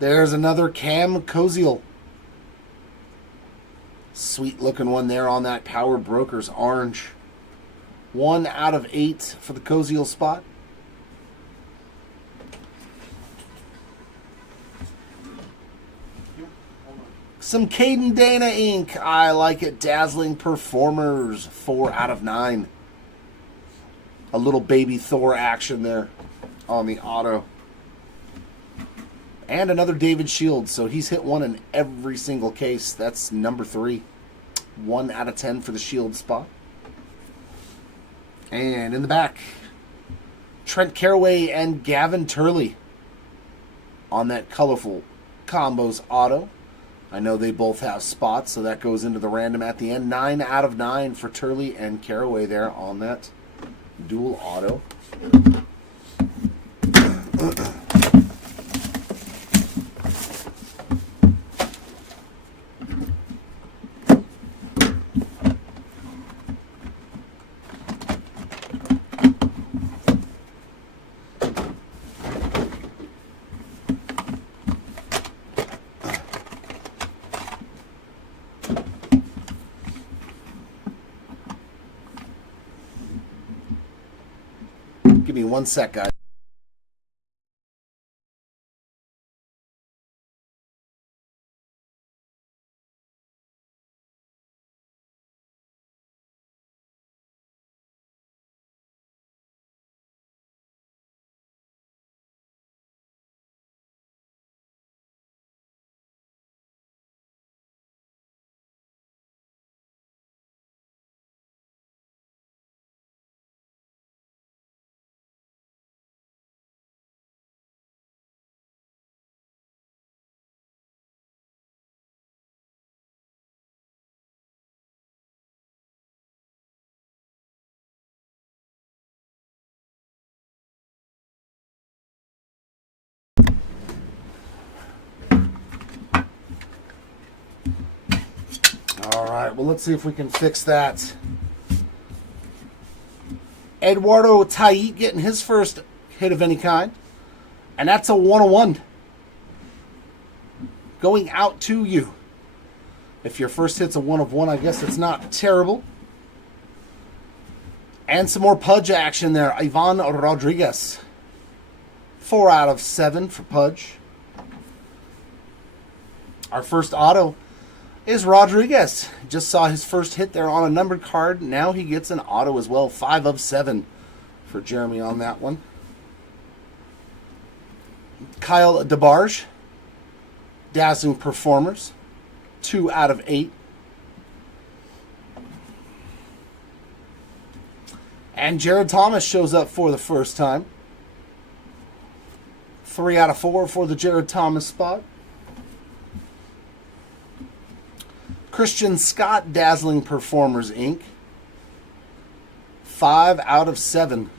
There's another Cam Koziel. Sweet looking one there on that Power Brokers orange. 1 out of 8 for the Koziel spot. Some Caden Dana ink. I like it. Dazzling Performers. 4 out of 9. A little baby Thor action there on the auto. And another David Shields. So he's hit one in every single case. That's number 3. 1 out of 10 for the Shield spot. And in the back, Trent Caraway and Gavin Turley on that colorful combos auto. I know they both have spots, so that goes into the random at the end. 9 out of 9 for Turley and Caraway there on that dual auto. Give me 1 sec, guys. All right, well, let's see if we can fix that. Eduardo Tait getting his first hit of any kind. And that's a 101. Going out to you. If your first hit's a 1 of 1, I guess it's not terrible. And some more Pudge action there. Ivan Rodriguez. 4 out of 7 for Pudge. Our first auto is Rodriguez. Just saw his first hit there on a numbered card. Now he gets an auto as well. 5 of 7 for Jeremy on that one. Kyle DeBarge. Dazzling Performers. 2 out of 8. And Jared Thomas shows up for the first time. 3 out of 4 for the Jared Thomas spot. Christian Scott, Dazzling Performers, Inc. 5 out of 7.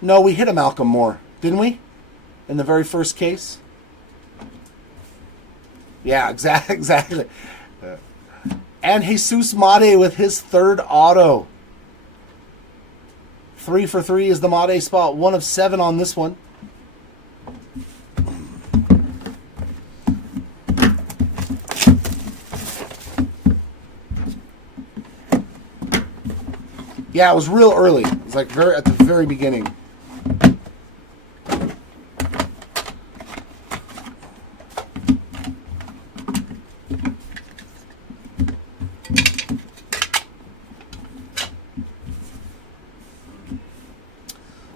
No, we hit a Malcolm Moore, didn't we? In the very first case? Yeah, exactly. And Jesus Made with his third auto. 3 for 3 is the Made spot. 1 of 7 on this one. Yeah, it was real early. It was like at the very beginning.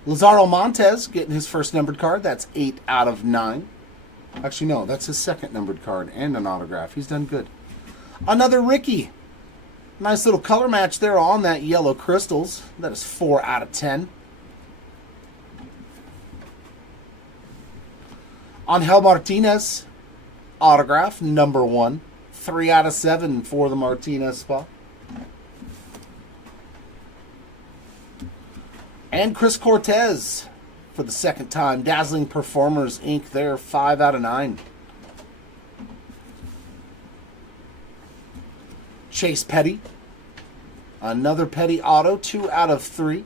Lazaro Montes getting his first numbered card. That's 8 out of 9. Actually, no, that's his second numbered card and an autograph. He's done good. Another Ricky. Nice little color match there on that yellow crystals. That is 4 out of 10. Angel Martinez, autograph, number 1. 3 out of 7 for the Martinez spot. And Chris Cortez for the second time. Dazzling Performers, Inc. there, 5 out of 9. Chase Petty. Another Petty auto, 2 out of 3.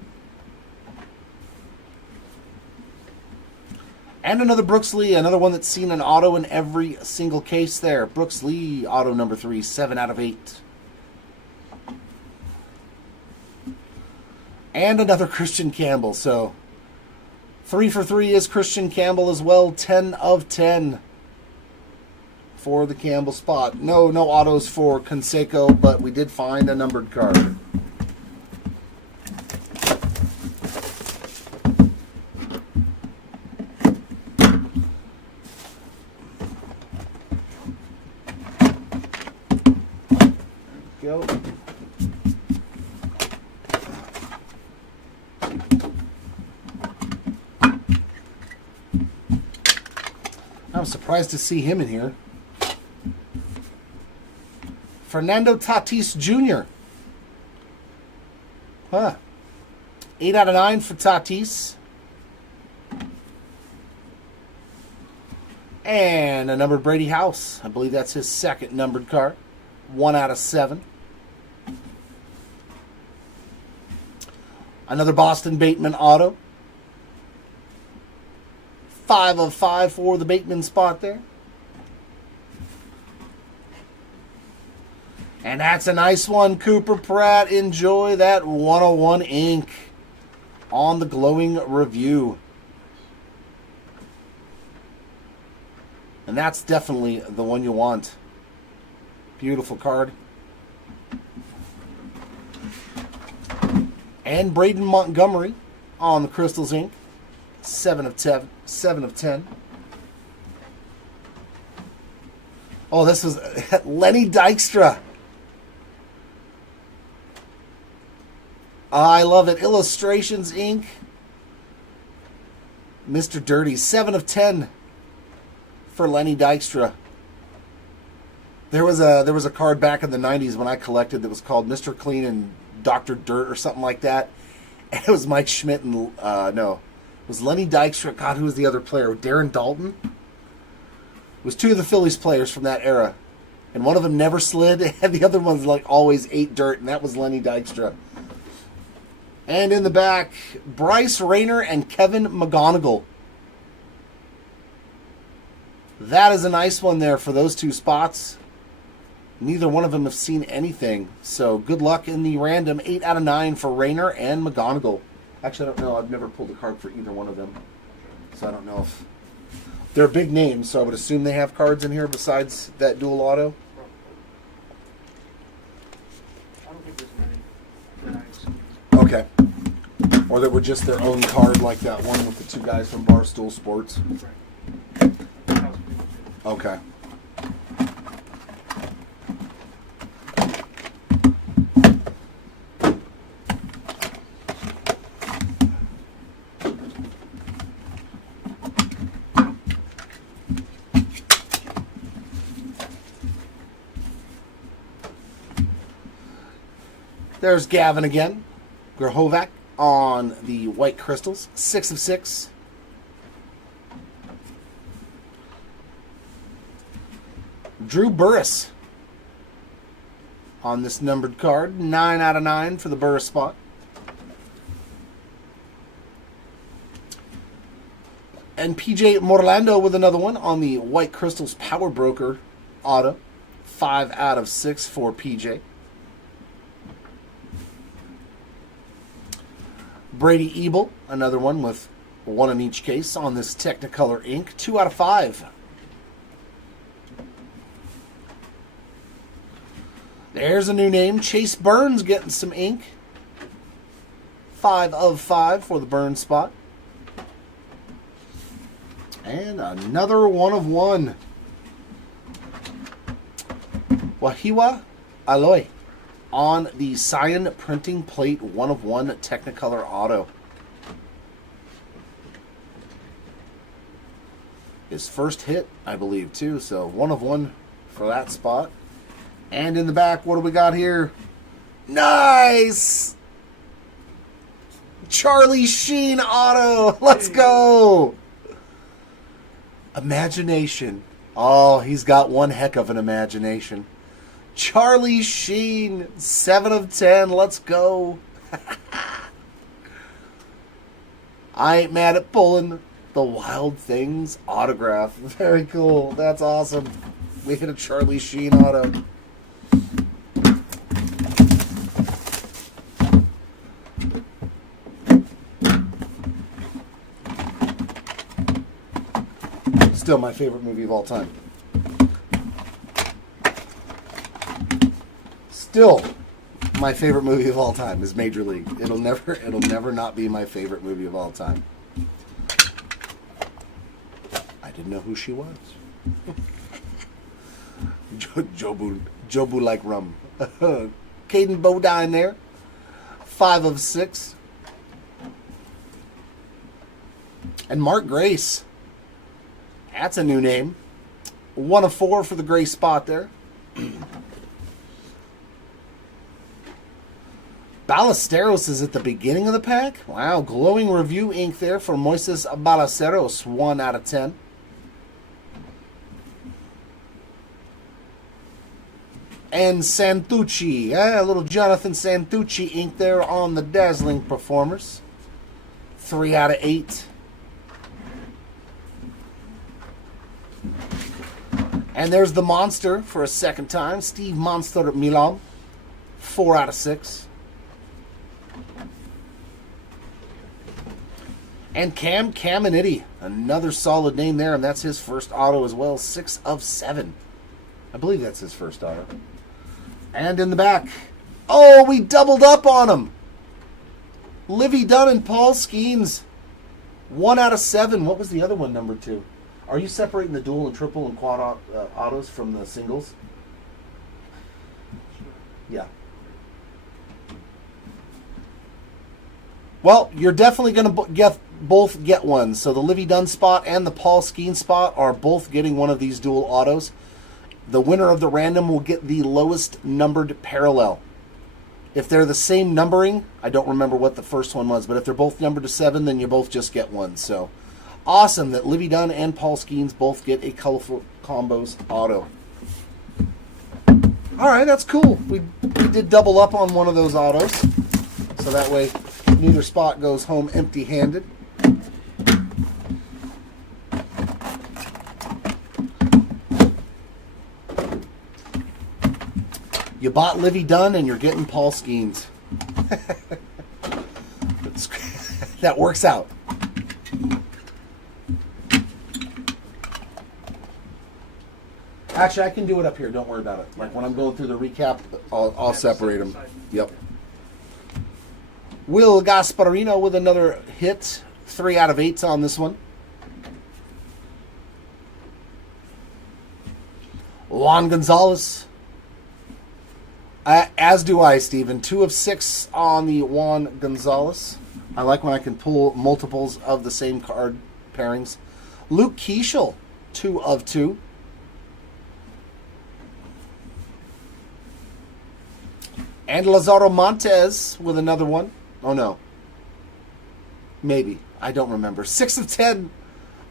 And another Brooks Lee, another one that's seen an auto in every single case there. Brooks Lee, auto number 3, 7 out of 8. And another Christian Campbell, so 3 for 3 is Christian Campbell as well, 10 of 10. For the Campbell spot. No autos for Canseco, but we did find a numbered card. go. I'm surprised to see him in here. Fernando Tatis Jr. Huh. 8 out of 9 for Tatis. And a numbered Brady House. I believe that's his second numbered card. 1 out of 7. Another Boston Bateman auto. 5 of 5 for the Bateman spot there. And that's a nice one, Cooper Pratt. Enjoy that 101 ink on the glowing review. And that's definitely the one you want. Beautiful card. And Braden Montgomery on the Crystals ink. 7 of 10. 7 of 10. Oh, this is Lenny Dykstra. I love it. Illustrations ink. Mr. Dirty. 7 of 10 for Lenny Dykstra. There was a card back in the 90s when I collected that was called Mr. Clean and Dr. Dirt or something like that. And it was Mike Schmidt and no. It was Lenny Dykstra. God, who was the other player? Darren Dalton? It was 2 of the Phillies players from that era. And one of them never slid, and the other one's like always ate dirt, and that was Lenny Dykstra. And in the back, Bryce Rayner and Kevin McGonigal. That is a nice one there for those 2 spots. Neither one of them have seen anything. So good luck in the random. 8 out of 9 for Rayner and McGonigal. Actually, I don't know. I've never pulled a card for either one of them. So I don't know if... They're big names, so I would assume they have cards in here besides that dual auto. I don't think there's many that I've seen. Okay. Or that were just their own card, like that one with the 2 guys from Barstool Sports. Right. Okay. There's Gavin again. Grahovac on the white crystals. 6 of 6. Drew Burris on this numbered card. 9 out of 9 for the Burris spot. And PJ Morlando with another one on the White Crystals Power Broker auto. 5 out of 6 for PJ. Brady Ebel, another one with 1 in each case on this Technicolor ink. 2 out of 5. There's a new name. Chase Burns getting some ink. 5 of 5 for the Burns spot. And another 1 of 1. Wahiwa Aloy on the Cyan Printing Plate 1 of 1 Technicolor Auto. His first hit, I believe, too. So 1 of 1 for that spot. And in the back, what do we got here? Nice! Charlie Sheen auto. Let's go! Imagination. Oh, he's got one heck of an imagination. Charlie Sheen, 7 of 10. Let's go. I ain't mad at pulling the Wild Things autograph. Very cool. That's awesome. We hit a Charlie Sheen auto. Still my favorite movie of all time. Still my favorite movie of all time is Major League. It'll never not be my favorite movie of all time. I didn't know who she was. Jobu like rum. Caden Bodine there. 5 of 6. And Mark Grace. That's a new name. 1 of 4 for the gray spot there. Ballesteros is at the beginning of the pack. Wow, glowing review ink there for Moises Ballesteros. 1 out of 10. And Santucci. A little Jonathan Santucci ink there on the Dazzling Performers. 3 out of 8. And there's the Monster for a second time. Steve Monster at Milan. 4 out of 6. And Cam Caminiti. Another solid name there, and that's his first auto as well. 6 of 7. I believe that's his first auto. And in the back. Oh, we doubled up on him. Livy Dunn and Paul Skeens. 1 out of 7. What was the other one, number 2? Are you separating the dual and triple and quad autos from the singles? Yeah. Well, you're definitely going to both get one. So the Livy Dunn spot and the Paul Skeen spot are both getting one of these dual autos. The winner of the random will get the lowest numbered parallel. If they're the same numbering, I don't remember what the first one was, but if they're both numbered to 7, then you both just get one. So awesome that Livy Dunn and Paul Skeens both get a Colorful Combos auto. All right, that's cool. We did double up on one of those autos, so that way neither spot goes home empty-handed. You bought Livy Dunn and you're getting Paul Skeens. That works out. Actually, I can do it up here. Don't worry about it. Like when I'm going through the recap, I'll separate them. Yep. Will Gasparino with another hit. 3 out of 8 on this one. Juan Gonzalez. As do I, Steven. 2 of 6 on the Juan Gonzalez. I like when I can pull multiples of the same card pairings. Luke Keeschel. 2 of 2. And Lazaro Montes with another one. Oh, no. Maybe. I don't remember. 6 of 10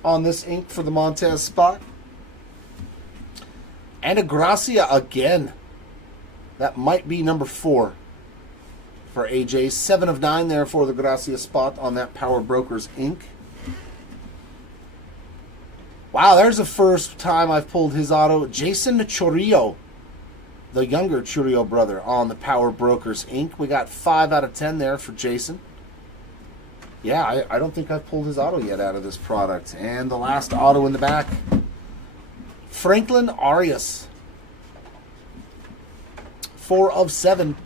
on this ink for the Montes spot. And a Gracia again. That might be number 4 for AJ. 7 of 9 there for the Gracia spot on that Power Brokers ink. Wow, there's the first time I've pulled his auto. Jason Chorillo, the younger Chorillo brother, on the Power Brokers ink. We got 5 out of 10 there for Jason. Yeah, I don't think I've pulled his auto yet out of this product. And the last auto in the back, Franklin Arias. 4 of 7.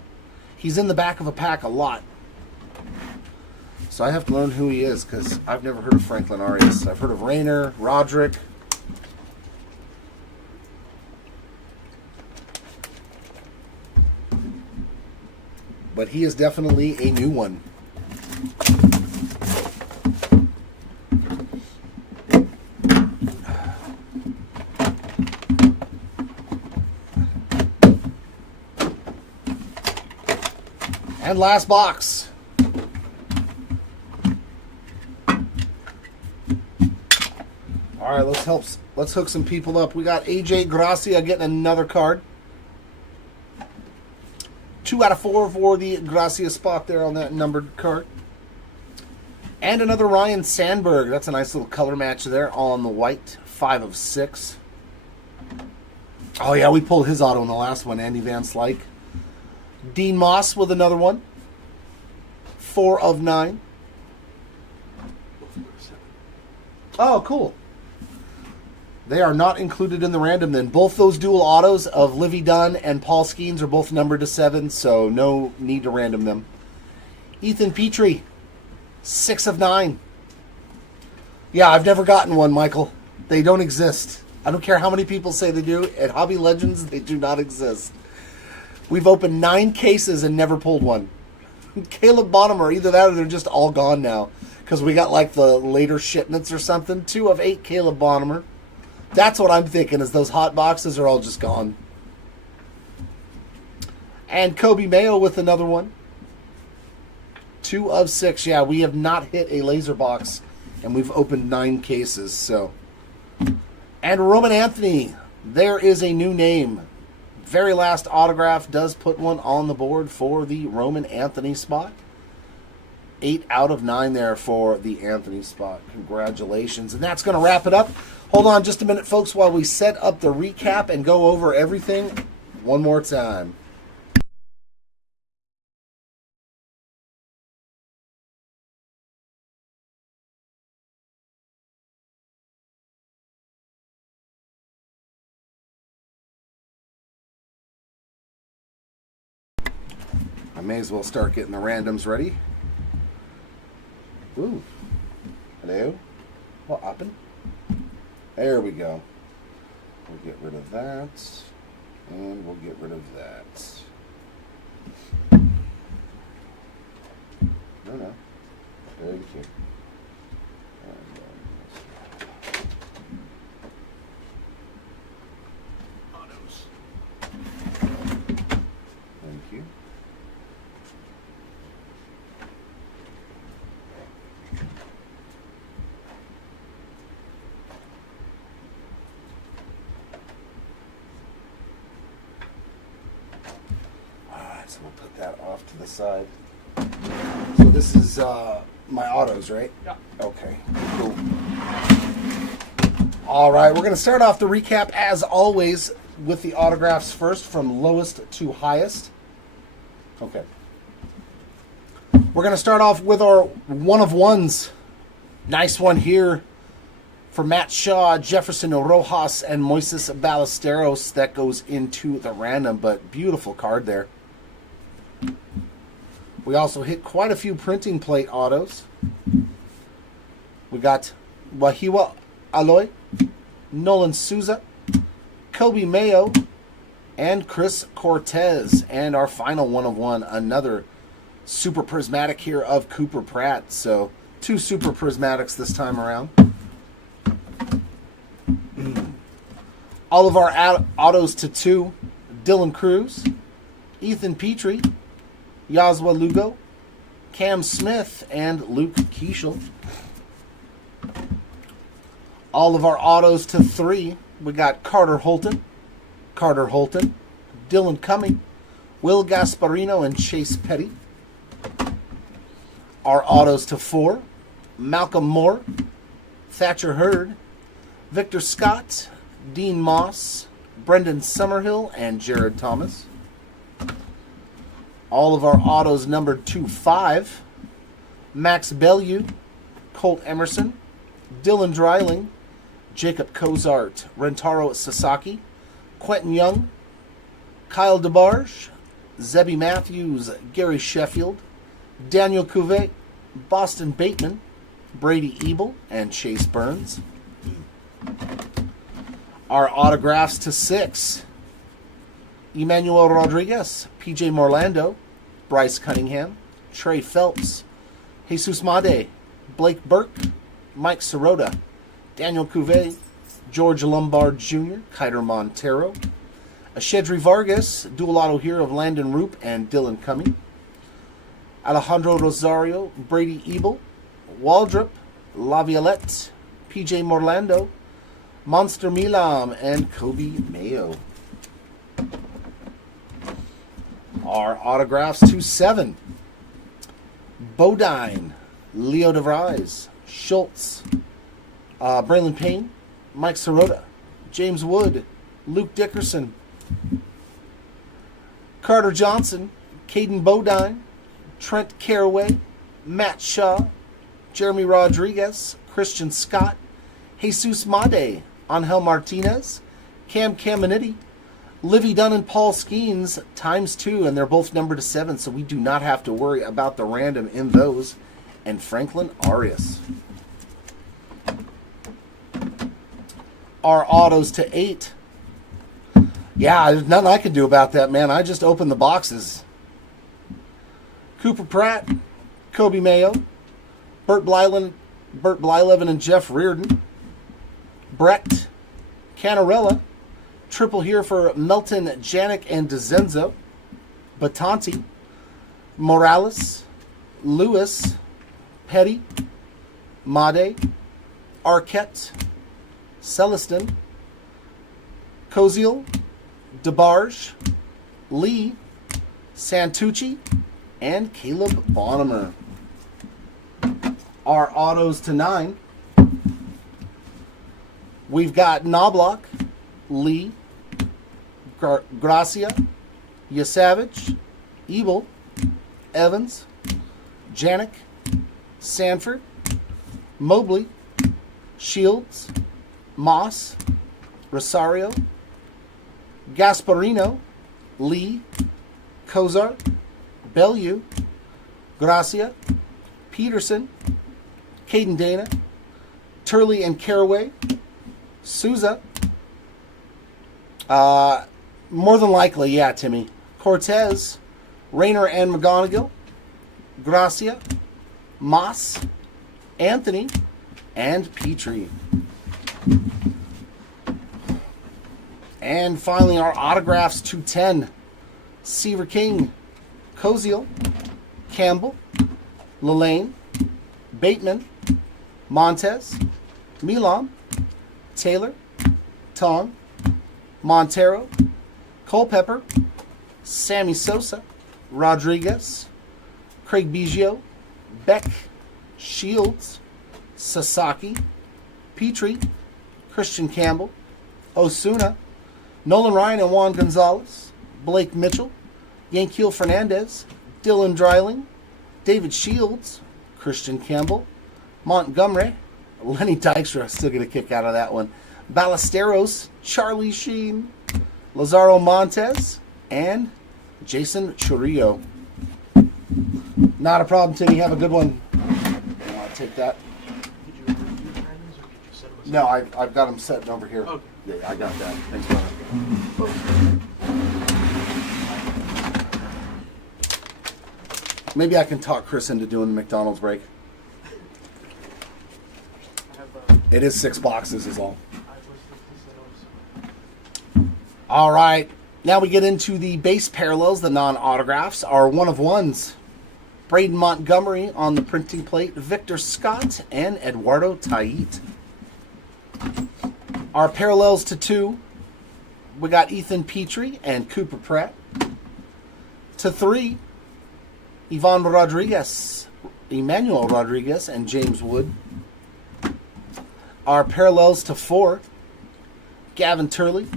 He's in the back of a pack a lot. So I have to learn who he is because I've never heard of Franklin Arias. I've heard of Rayner, Roderick. But he is definitely a new one. And last box. All right, let's hook some people up. We got AJ Gracia getting another card. 2 out of 4 for the Gracia spot there on that numbered card. And another Ryan Sandberg. That's a nice little color match there on the white. 5 of 6. Oh yeah, we pulled his auto in the last one, Andy Van Slyke. Dean Moss with another one. 4 of 9. Oh, cool. They are not included in the random then. Both those dual autos of Livy Dunn and Paul Skeens are both numbered to 7, so no need to random them. Ethan Petrie, 6 of 9. Yeah, I've never gotten one, Michael. They don't exist. I don't care how many people say they do. At Hobby Legends, they do not exist. We've opened 9 cases and never pulled one. Caleb Bonham, either that or they're just all gone now. Because we got like the later shipments or something. 2 of 8 Caleb Bonham. That's what I'm thinking, is those hot boxes are all just gone. And Kobe Mayo with another one. 2 of 6. Yeah, we have not hit a laser box. And we've opened 9 cases. So, and Roman Anthony. There is a new name. Very last autograph does put one on the board for the Roman Anthony spot. 8 out of 9 there for the Anthony spot. Congratulations. And that's going to wrap it up. Hold on just a minute, folks, while we set up the recap and go over everything one more time. I may as well start getting the randoms ready. Ooh. Hello? What happened? There we go. We'll get rid of that. And we'll get rid of that. No. Thank you. Autos. Thank you. So we'll put that off to the side. So this is my autos, right? Yeah. Okay, cool. All right, we're going to start off the recap, as always, with the autographs first, from lowest to highest. Okay. We're going to start off with our one of ones. Nice one here for Matt Shaw, Jefferson Rojas, and Moises Ballesteros. That goes into the random, but beautiful card there. We also hit quite a few printing plate autos. We got Wahiwa Aloy, Nolan Souza, Kobe Mayo, and Chris Cortez. And our final one of one, another super prismatic here of Cooper Pratt. So 2 super prismatics this time around. All of our autos to 2, Dylan Cruz, Ethan Petrie, Yaswa Lugo, Cam Smith, and Luke Keishel. All of our autos to 3, we got Carter Holton, Dylan Cumming, Will Gasparino, and Chase Petty. Our autos to 4, Malcolm Moore, Thatcher Hurd, Victor Scott, Dean Moss, Brendan Summerhill, and Jared Thomas. All of our autos numbered to 5. Max Bellew, Colt Emerson, Dylan Dreiling, Jacob Cozart, Rentaro Sasaki, Quentin Young, Kyle DeBarge, Zebby Matthews, Gary Sheffield, Daniel Cuvée, Boston Bateman, Brady Ebel, and Chase Burns. Our autographs to 6. Emmanuel Rodriguez, PJ Morlando, Bryce Cunningham, Trey Phelps, Jesus Made, Blake Burke, Mike Sirota, Daniel Cuvée, George Lombard Jr., Kiter Montero, Ashedri Vargas, dual auto here of Landon Roop and Dylan Cumming, Alejandro Rosario, Brady Ebel, Waldrop, Laviolette, PJ Morlando, Monster Milam, and Kobe Mayo. Our autographs to 7. Bodine, Leo DeVries, Schultz, Braylon Payne, Mike Sirota, James Wood, Luke Dickerson, Carter Johnson, Caden Bodine, Trent Caraway, Matt Shaw, Jeremy Rodriguez, Christian Scott, Jesus Made, Angel Martinez, Cam Caminiti, Livy Dunn and Paul Skeens ×2, and they're both numbered to 7, so we do not have to worry about the random in those. And Franklin Arias. Our autos to 8. Yeah, there's nothing I can do about that, man. I just opened the boxes. Cooper Pratt, Kobe Mayo, Burt Blyleven and Jeff Reardon, Brett, Canarella, triple here for Melton, Janik, and DeZenzo, Batanti, Morales, Lewis, Petty, Made, Arquette, Celestin, Koziel, DeBarge, Lee, Santucci, and Caleb Bonnemer. Our autos to 9. We've got Knobloch, Lee, Gracia, Yasavage, Ebel, Evans, Janik, Sanford, Mobley, Shields, Moss, Rosario, Gasparino, Lee, Kozar, Bellew, Gracia, Peterson, Caden Dana, Turley and Caraway, Souza. More than likely, yeah, Timmy. Cortez, Rayner and McGonigal, Gracia, Moss, Anthony, and Petrie. And finally, our autographs to 10. Seaver King, Koziel, Campbell, Lillane, Bateman, Montez, Milam, Taylor, Tong, Montero, Culpepper, Sammy Sosa, Rodriguez, Craig Biggio, Beck, Shields, Sasaki, Petrie, Christian Campbell, Osuna, Nolan Ryan and Juan Gonzalez, Blake Mitchell, Yankiel Fernandez, Dylan Dreiling, David Shields, Christian Campbell, Montgomery, Lenny Dykstra, still get a kick out of that one, Ballesteros, Charlie Sheen, Lazaro Montes, and Jason Churillo. Not a problem, Timmy. Have a good one. I'll take that. Did you remove your items or did you set them aside? No, I've got them set over here. Okay. Yeah, I got that. Thanks, brother. Maybe I can talk Chris into doing the McDonald's break. I have It is 6 boxes is all. I was the All right. Now we get into the base parallels, the non-autographs, our one-of-ones. Braden Montgomery on the printing plate, Victor Scott, and Eduardo Tait. Our parallels to 2, we got Ethan Petrie and Cooper Pratt. To 3, Ivan Rodriguez, Emmanuel Rodriguez, and James Wood. Our parallels to 4, Gavin Turley,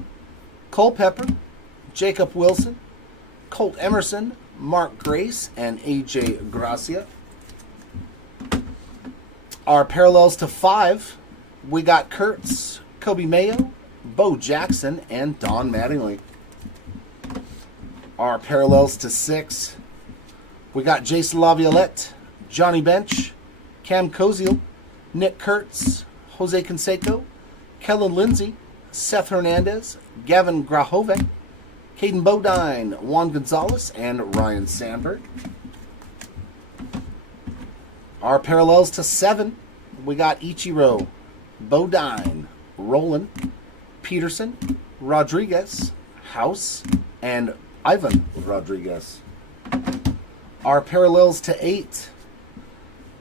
Culpepper, Jacob Wilson, Colt Emerson, Mark Grace, and AJ Gracia. Our parallels to 5, we got Kurtz, Kobe Mayo, Bo Jackson, and Don Mattingly. Our parallels to 6, we got Jason Laviolette, Johnny Bench, Cam Koziel, Nick Kurtz, Jose Canseco, Kellen Lindsay, Seth Hernandez, Gavin Grahovec, Caden Bodine, Juan Gonzalez, and Ryan Sandberg. Our parallels to 7, we got Ichiro, Bodine, Roland, Peterson, Rodriguez, House, and Ivan Rodriguez. Our parallels to 8,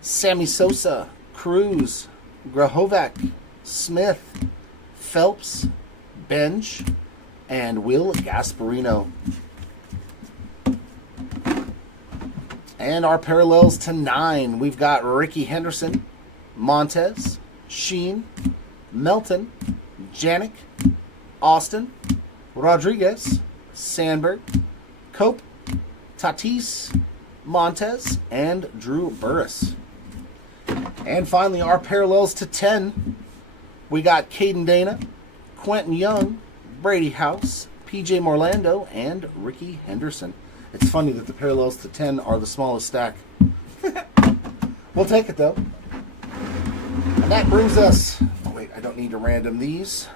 Sammy Sosa, Cruz, Grahovac, Smith, Phelps, Benj, and Will Gasparino. And our parallels to 9, we've got Ricky Henderson, Montez, Sheen, Melton, Janik, Austin, Rodriguez, Sandberg, Cope, Tatis, Montez, and Drew Burris. And finally, our parallels to 10, we got Caden Dana, Quentin Young, Brady House, PJ Morlando, and Ricky Henderson. It's funny that the parallels to 10 are the smallest stack. We'll take it, though. And that brings us... Oh, wait, I don't need to random these.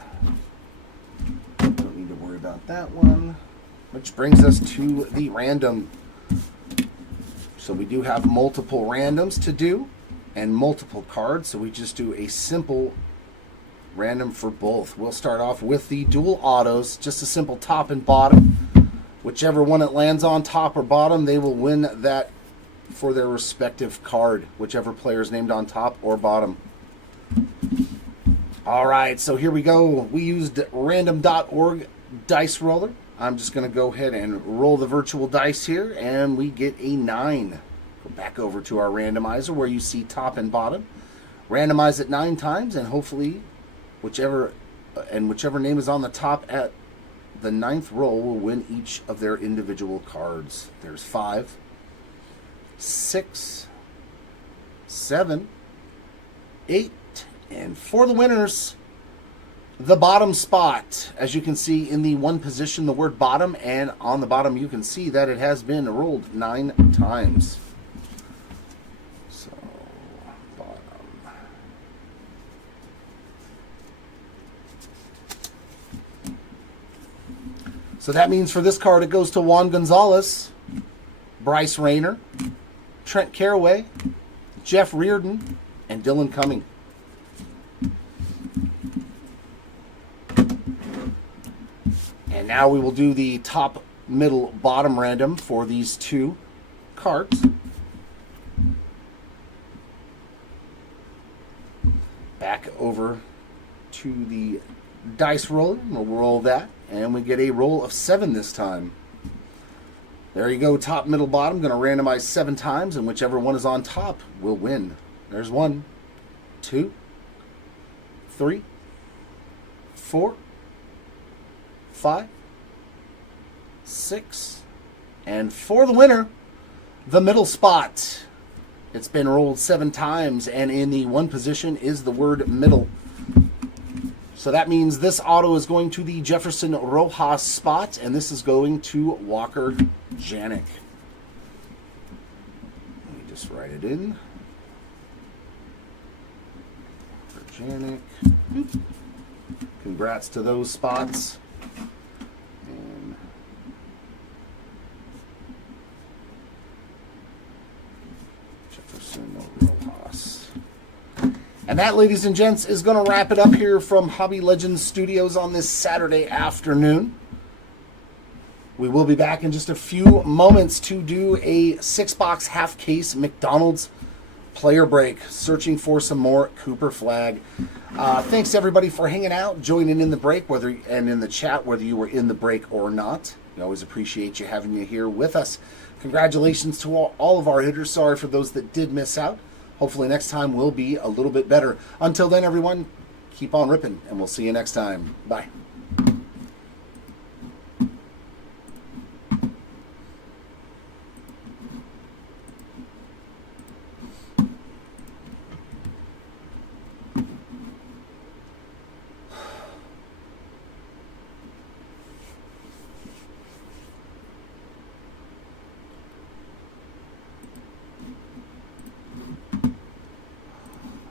Don't need to worry about Not that one. Which brings us to the random. So we do have multiple randoms to do and multiple cards. So we just do a simple random for both. We'll start off with the dual autos, just a simple top and bottom. Whichever one it lands on, top or bottom, they will win that for their respective card, whichever player is named on top or bottom. All right, so here we go. We used random.org dice roller. I'm just going to go ahead and roll the virtual dice here, and we get a 9. Go back over to our randomizer where you see top and bottom. Randomize it 9 times, and hopefully whichever name is on the top at the 9th roll will win each of their individual cards. There's 5, 6, 7, 8, and for the winners, the bottom spot. As you can see in the one position, the word bottom, and on the bottom you can see that it has been rolled 9 times. So, bottom. So that means for this card it goes to Juan Gonzalez, Bryce Rayner, Trent Caraway, Jeff Reardon, and Dylan Cumming. And now we will do the top, middle, bottom random for these 2 cards. Back over to the dice roller. We'll roll that, and we get a roll of 7 this time. There you go, top, middle, bottom. Going to randomize 7 times, and whichever one is on top will win. There's 1, 2, 3, 4, 5, 6, and for the winner, the middle spot. It's been rolled 7 times, and in the one position is the word middle. So that means this auto is going to the Jefferson Rojas spot, and this is going to Walker Janik. Let me just write it in. Walker Janik. Congrats to those spots. And Jefferson Rojas. And that, ladies and gents, is going to wrap it up here from Hobby Legends Studios on this Saturday afternoon. We will be back in just a few moments to do a 6-box half-case McDonald's player break, searching for some more Cooper Flag. Thanks everybody for hanging out, joining in the break, and in the chat, whether you were in the break or not. We always appreciate you having you here with us. Congratulations to all of our hitters. Sorry for those that did miss out. Hopefully next time will be a little bit better. Until then, everyone, keep on ripping, and we'll see you next time. Bye.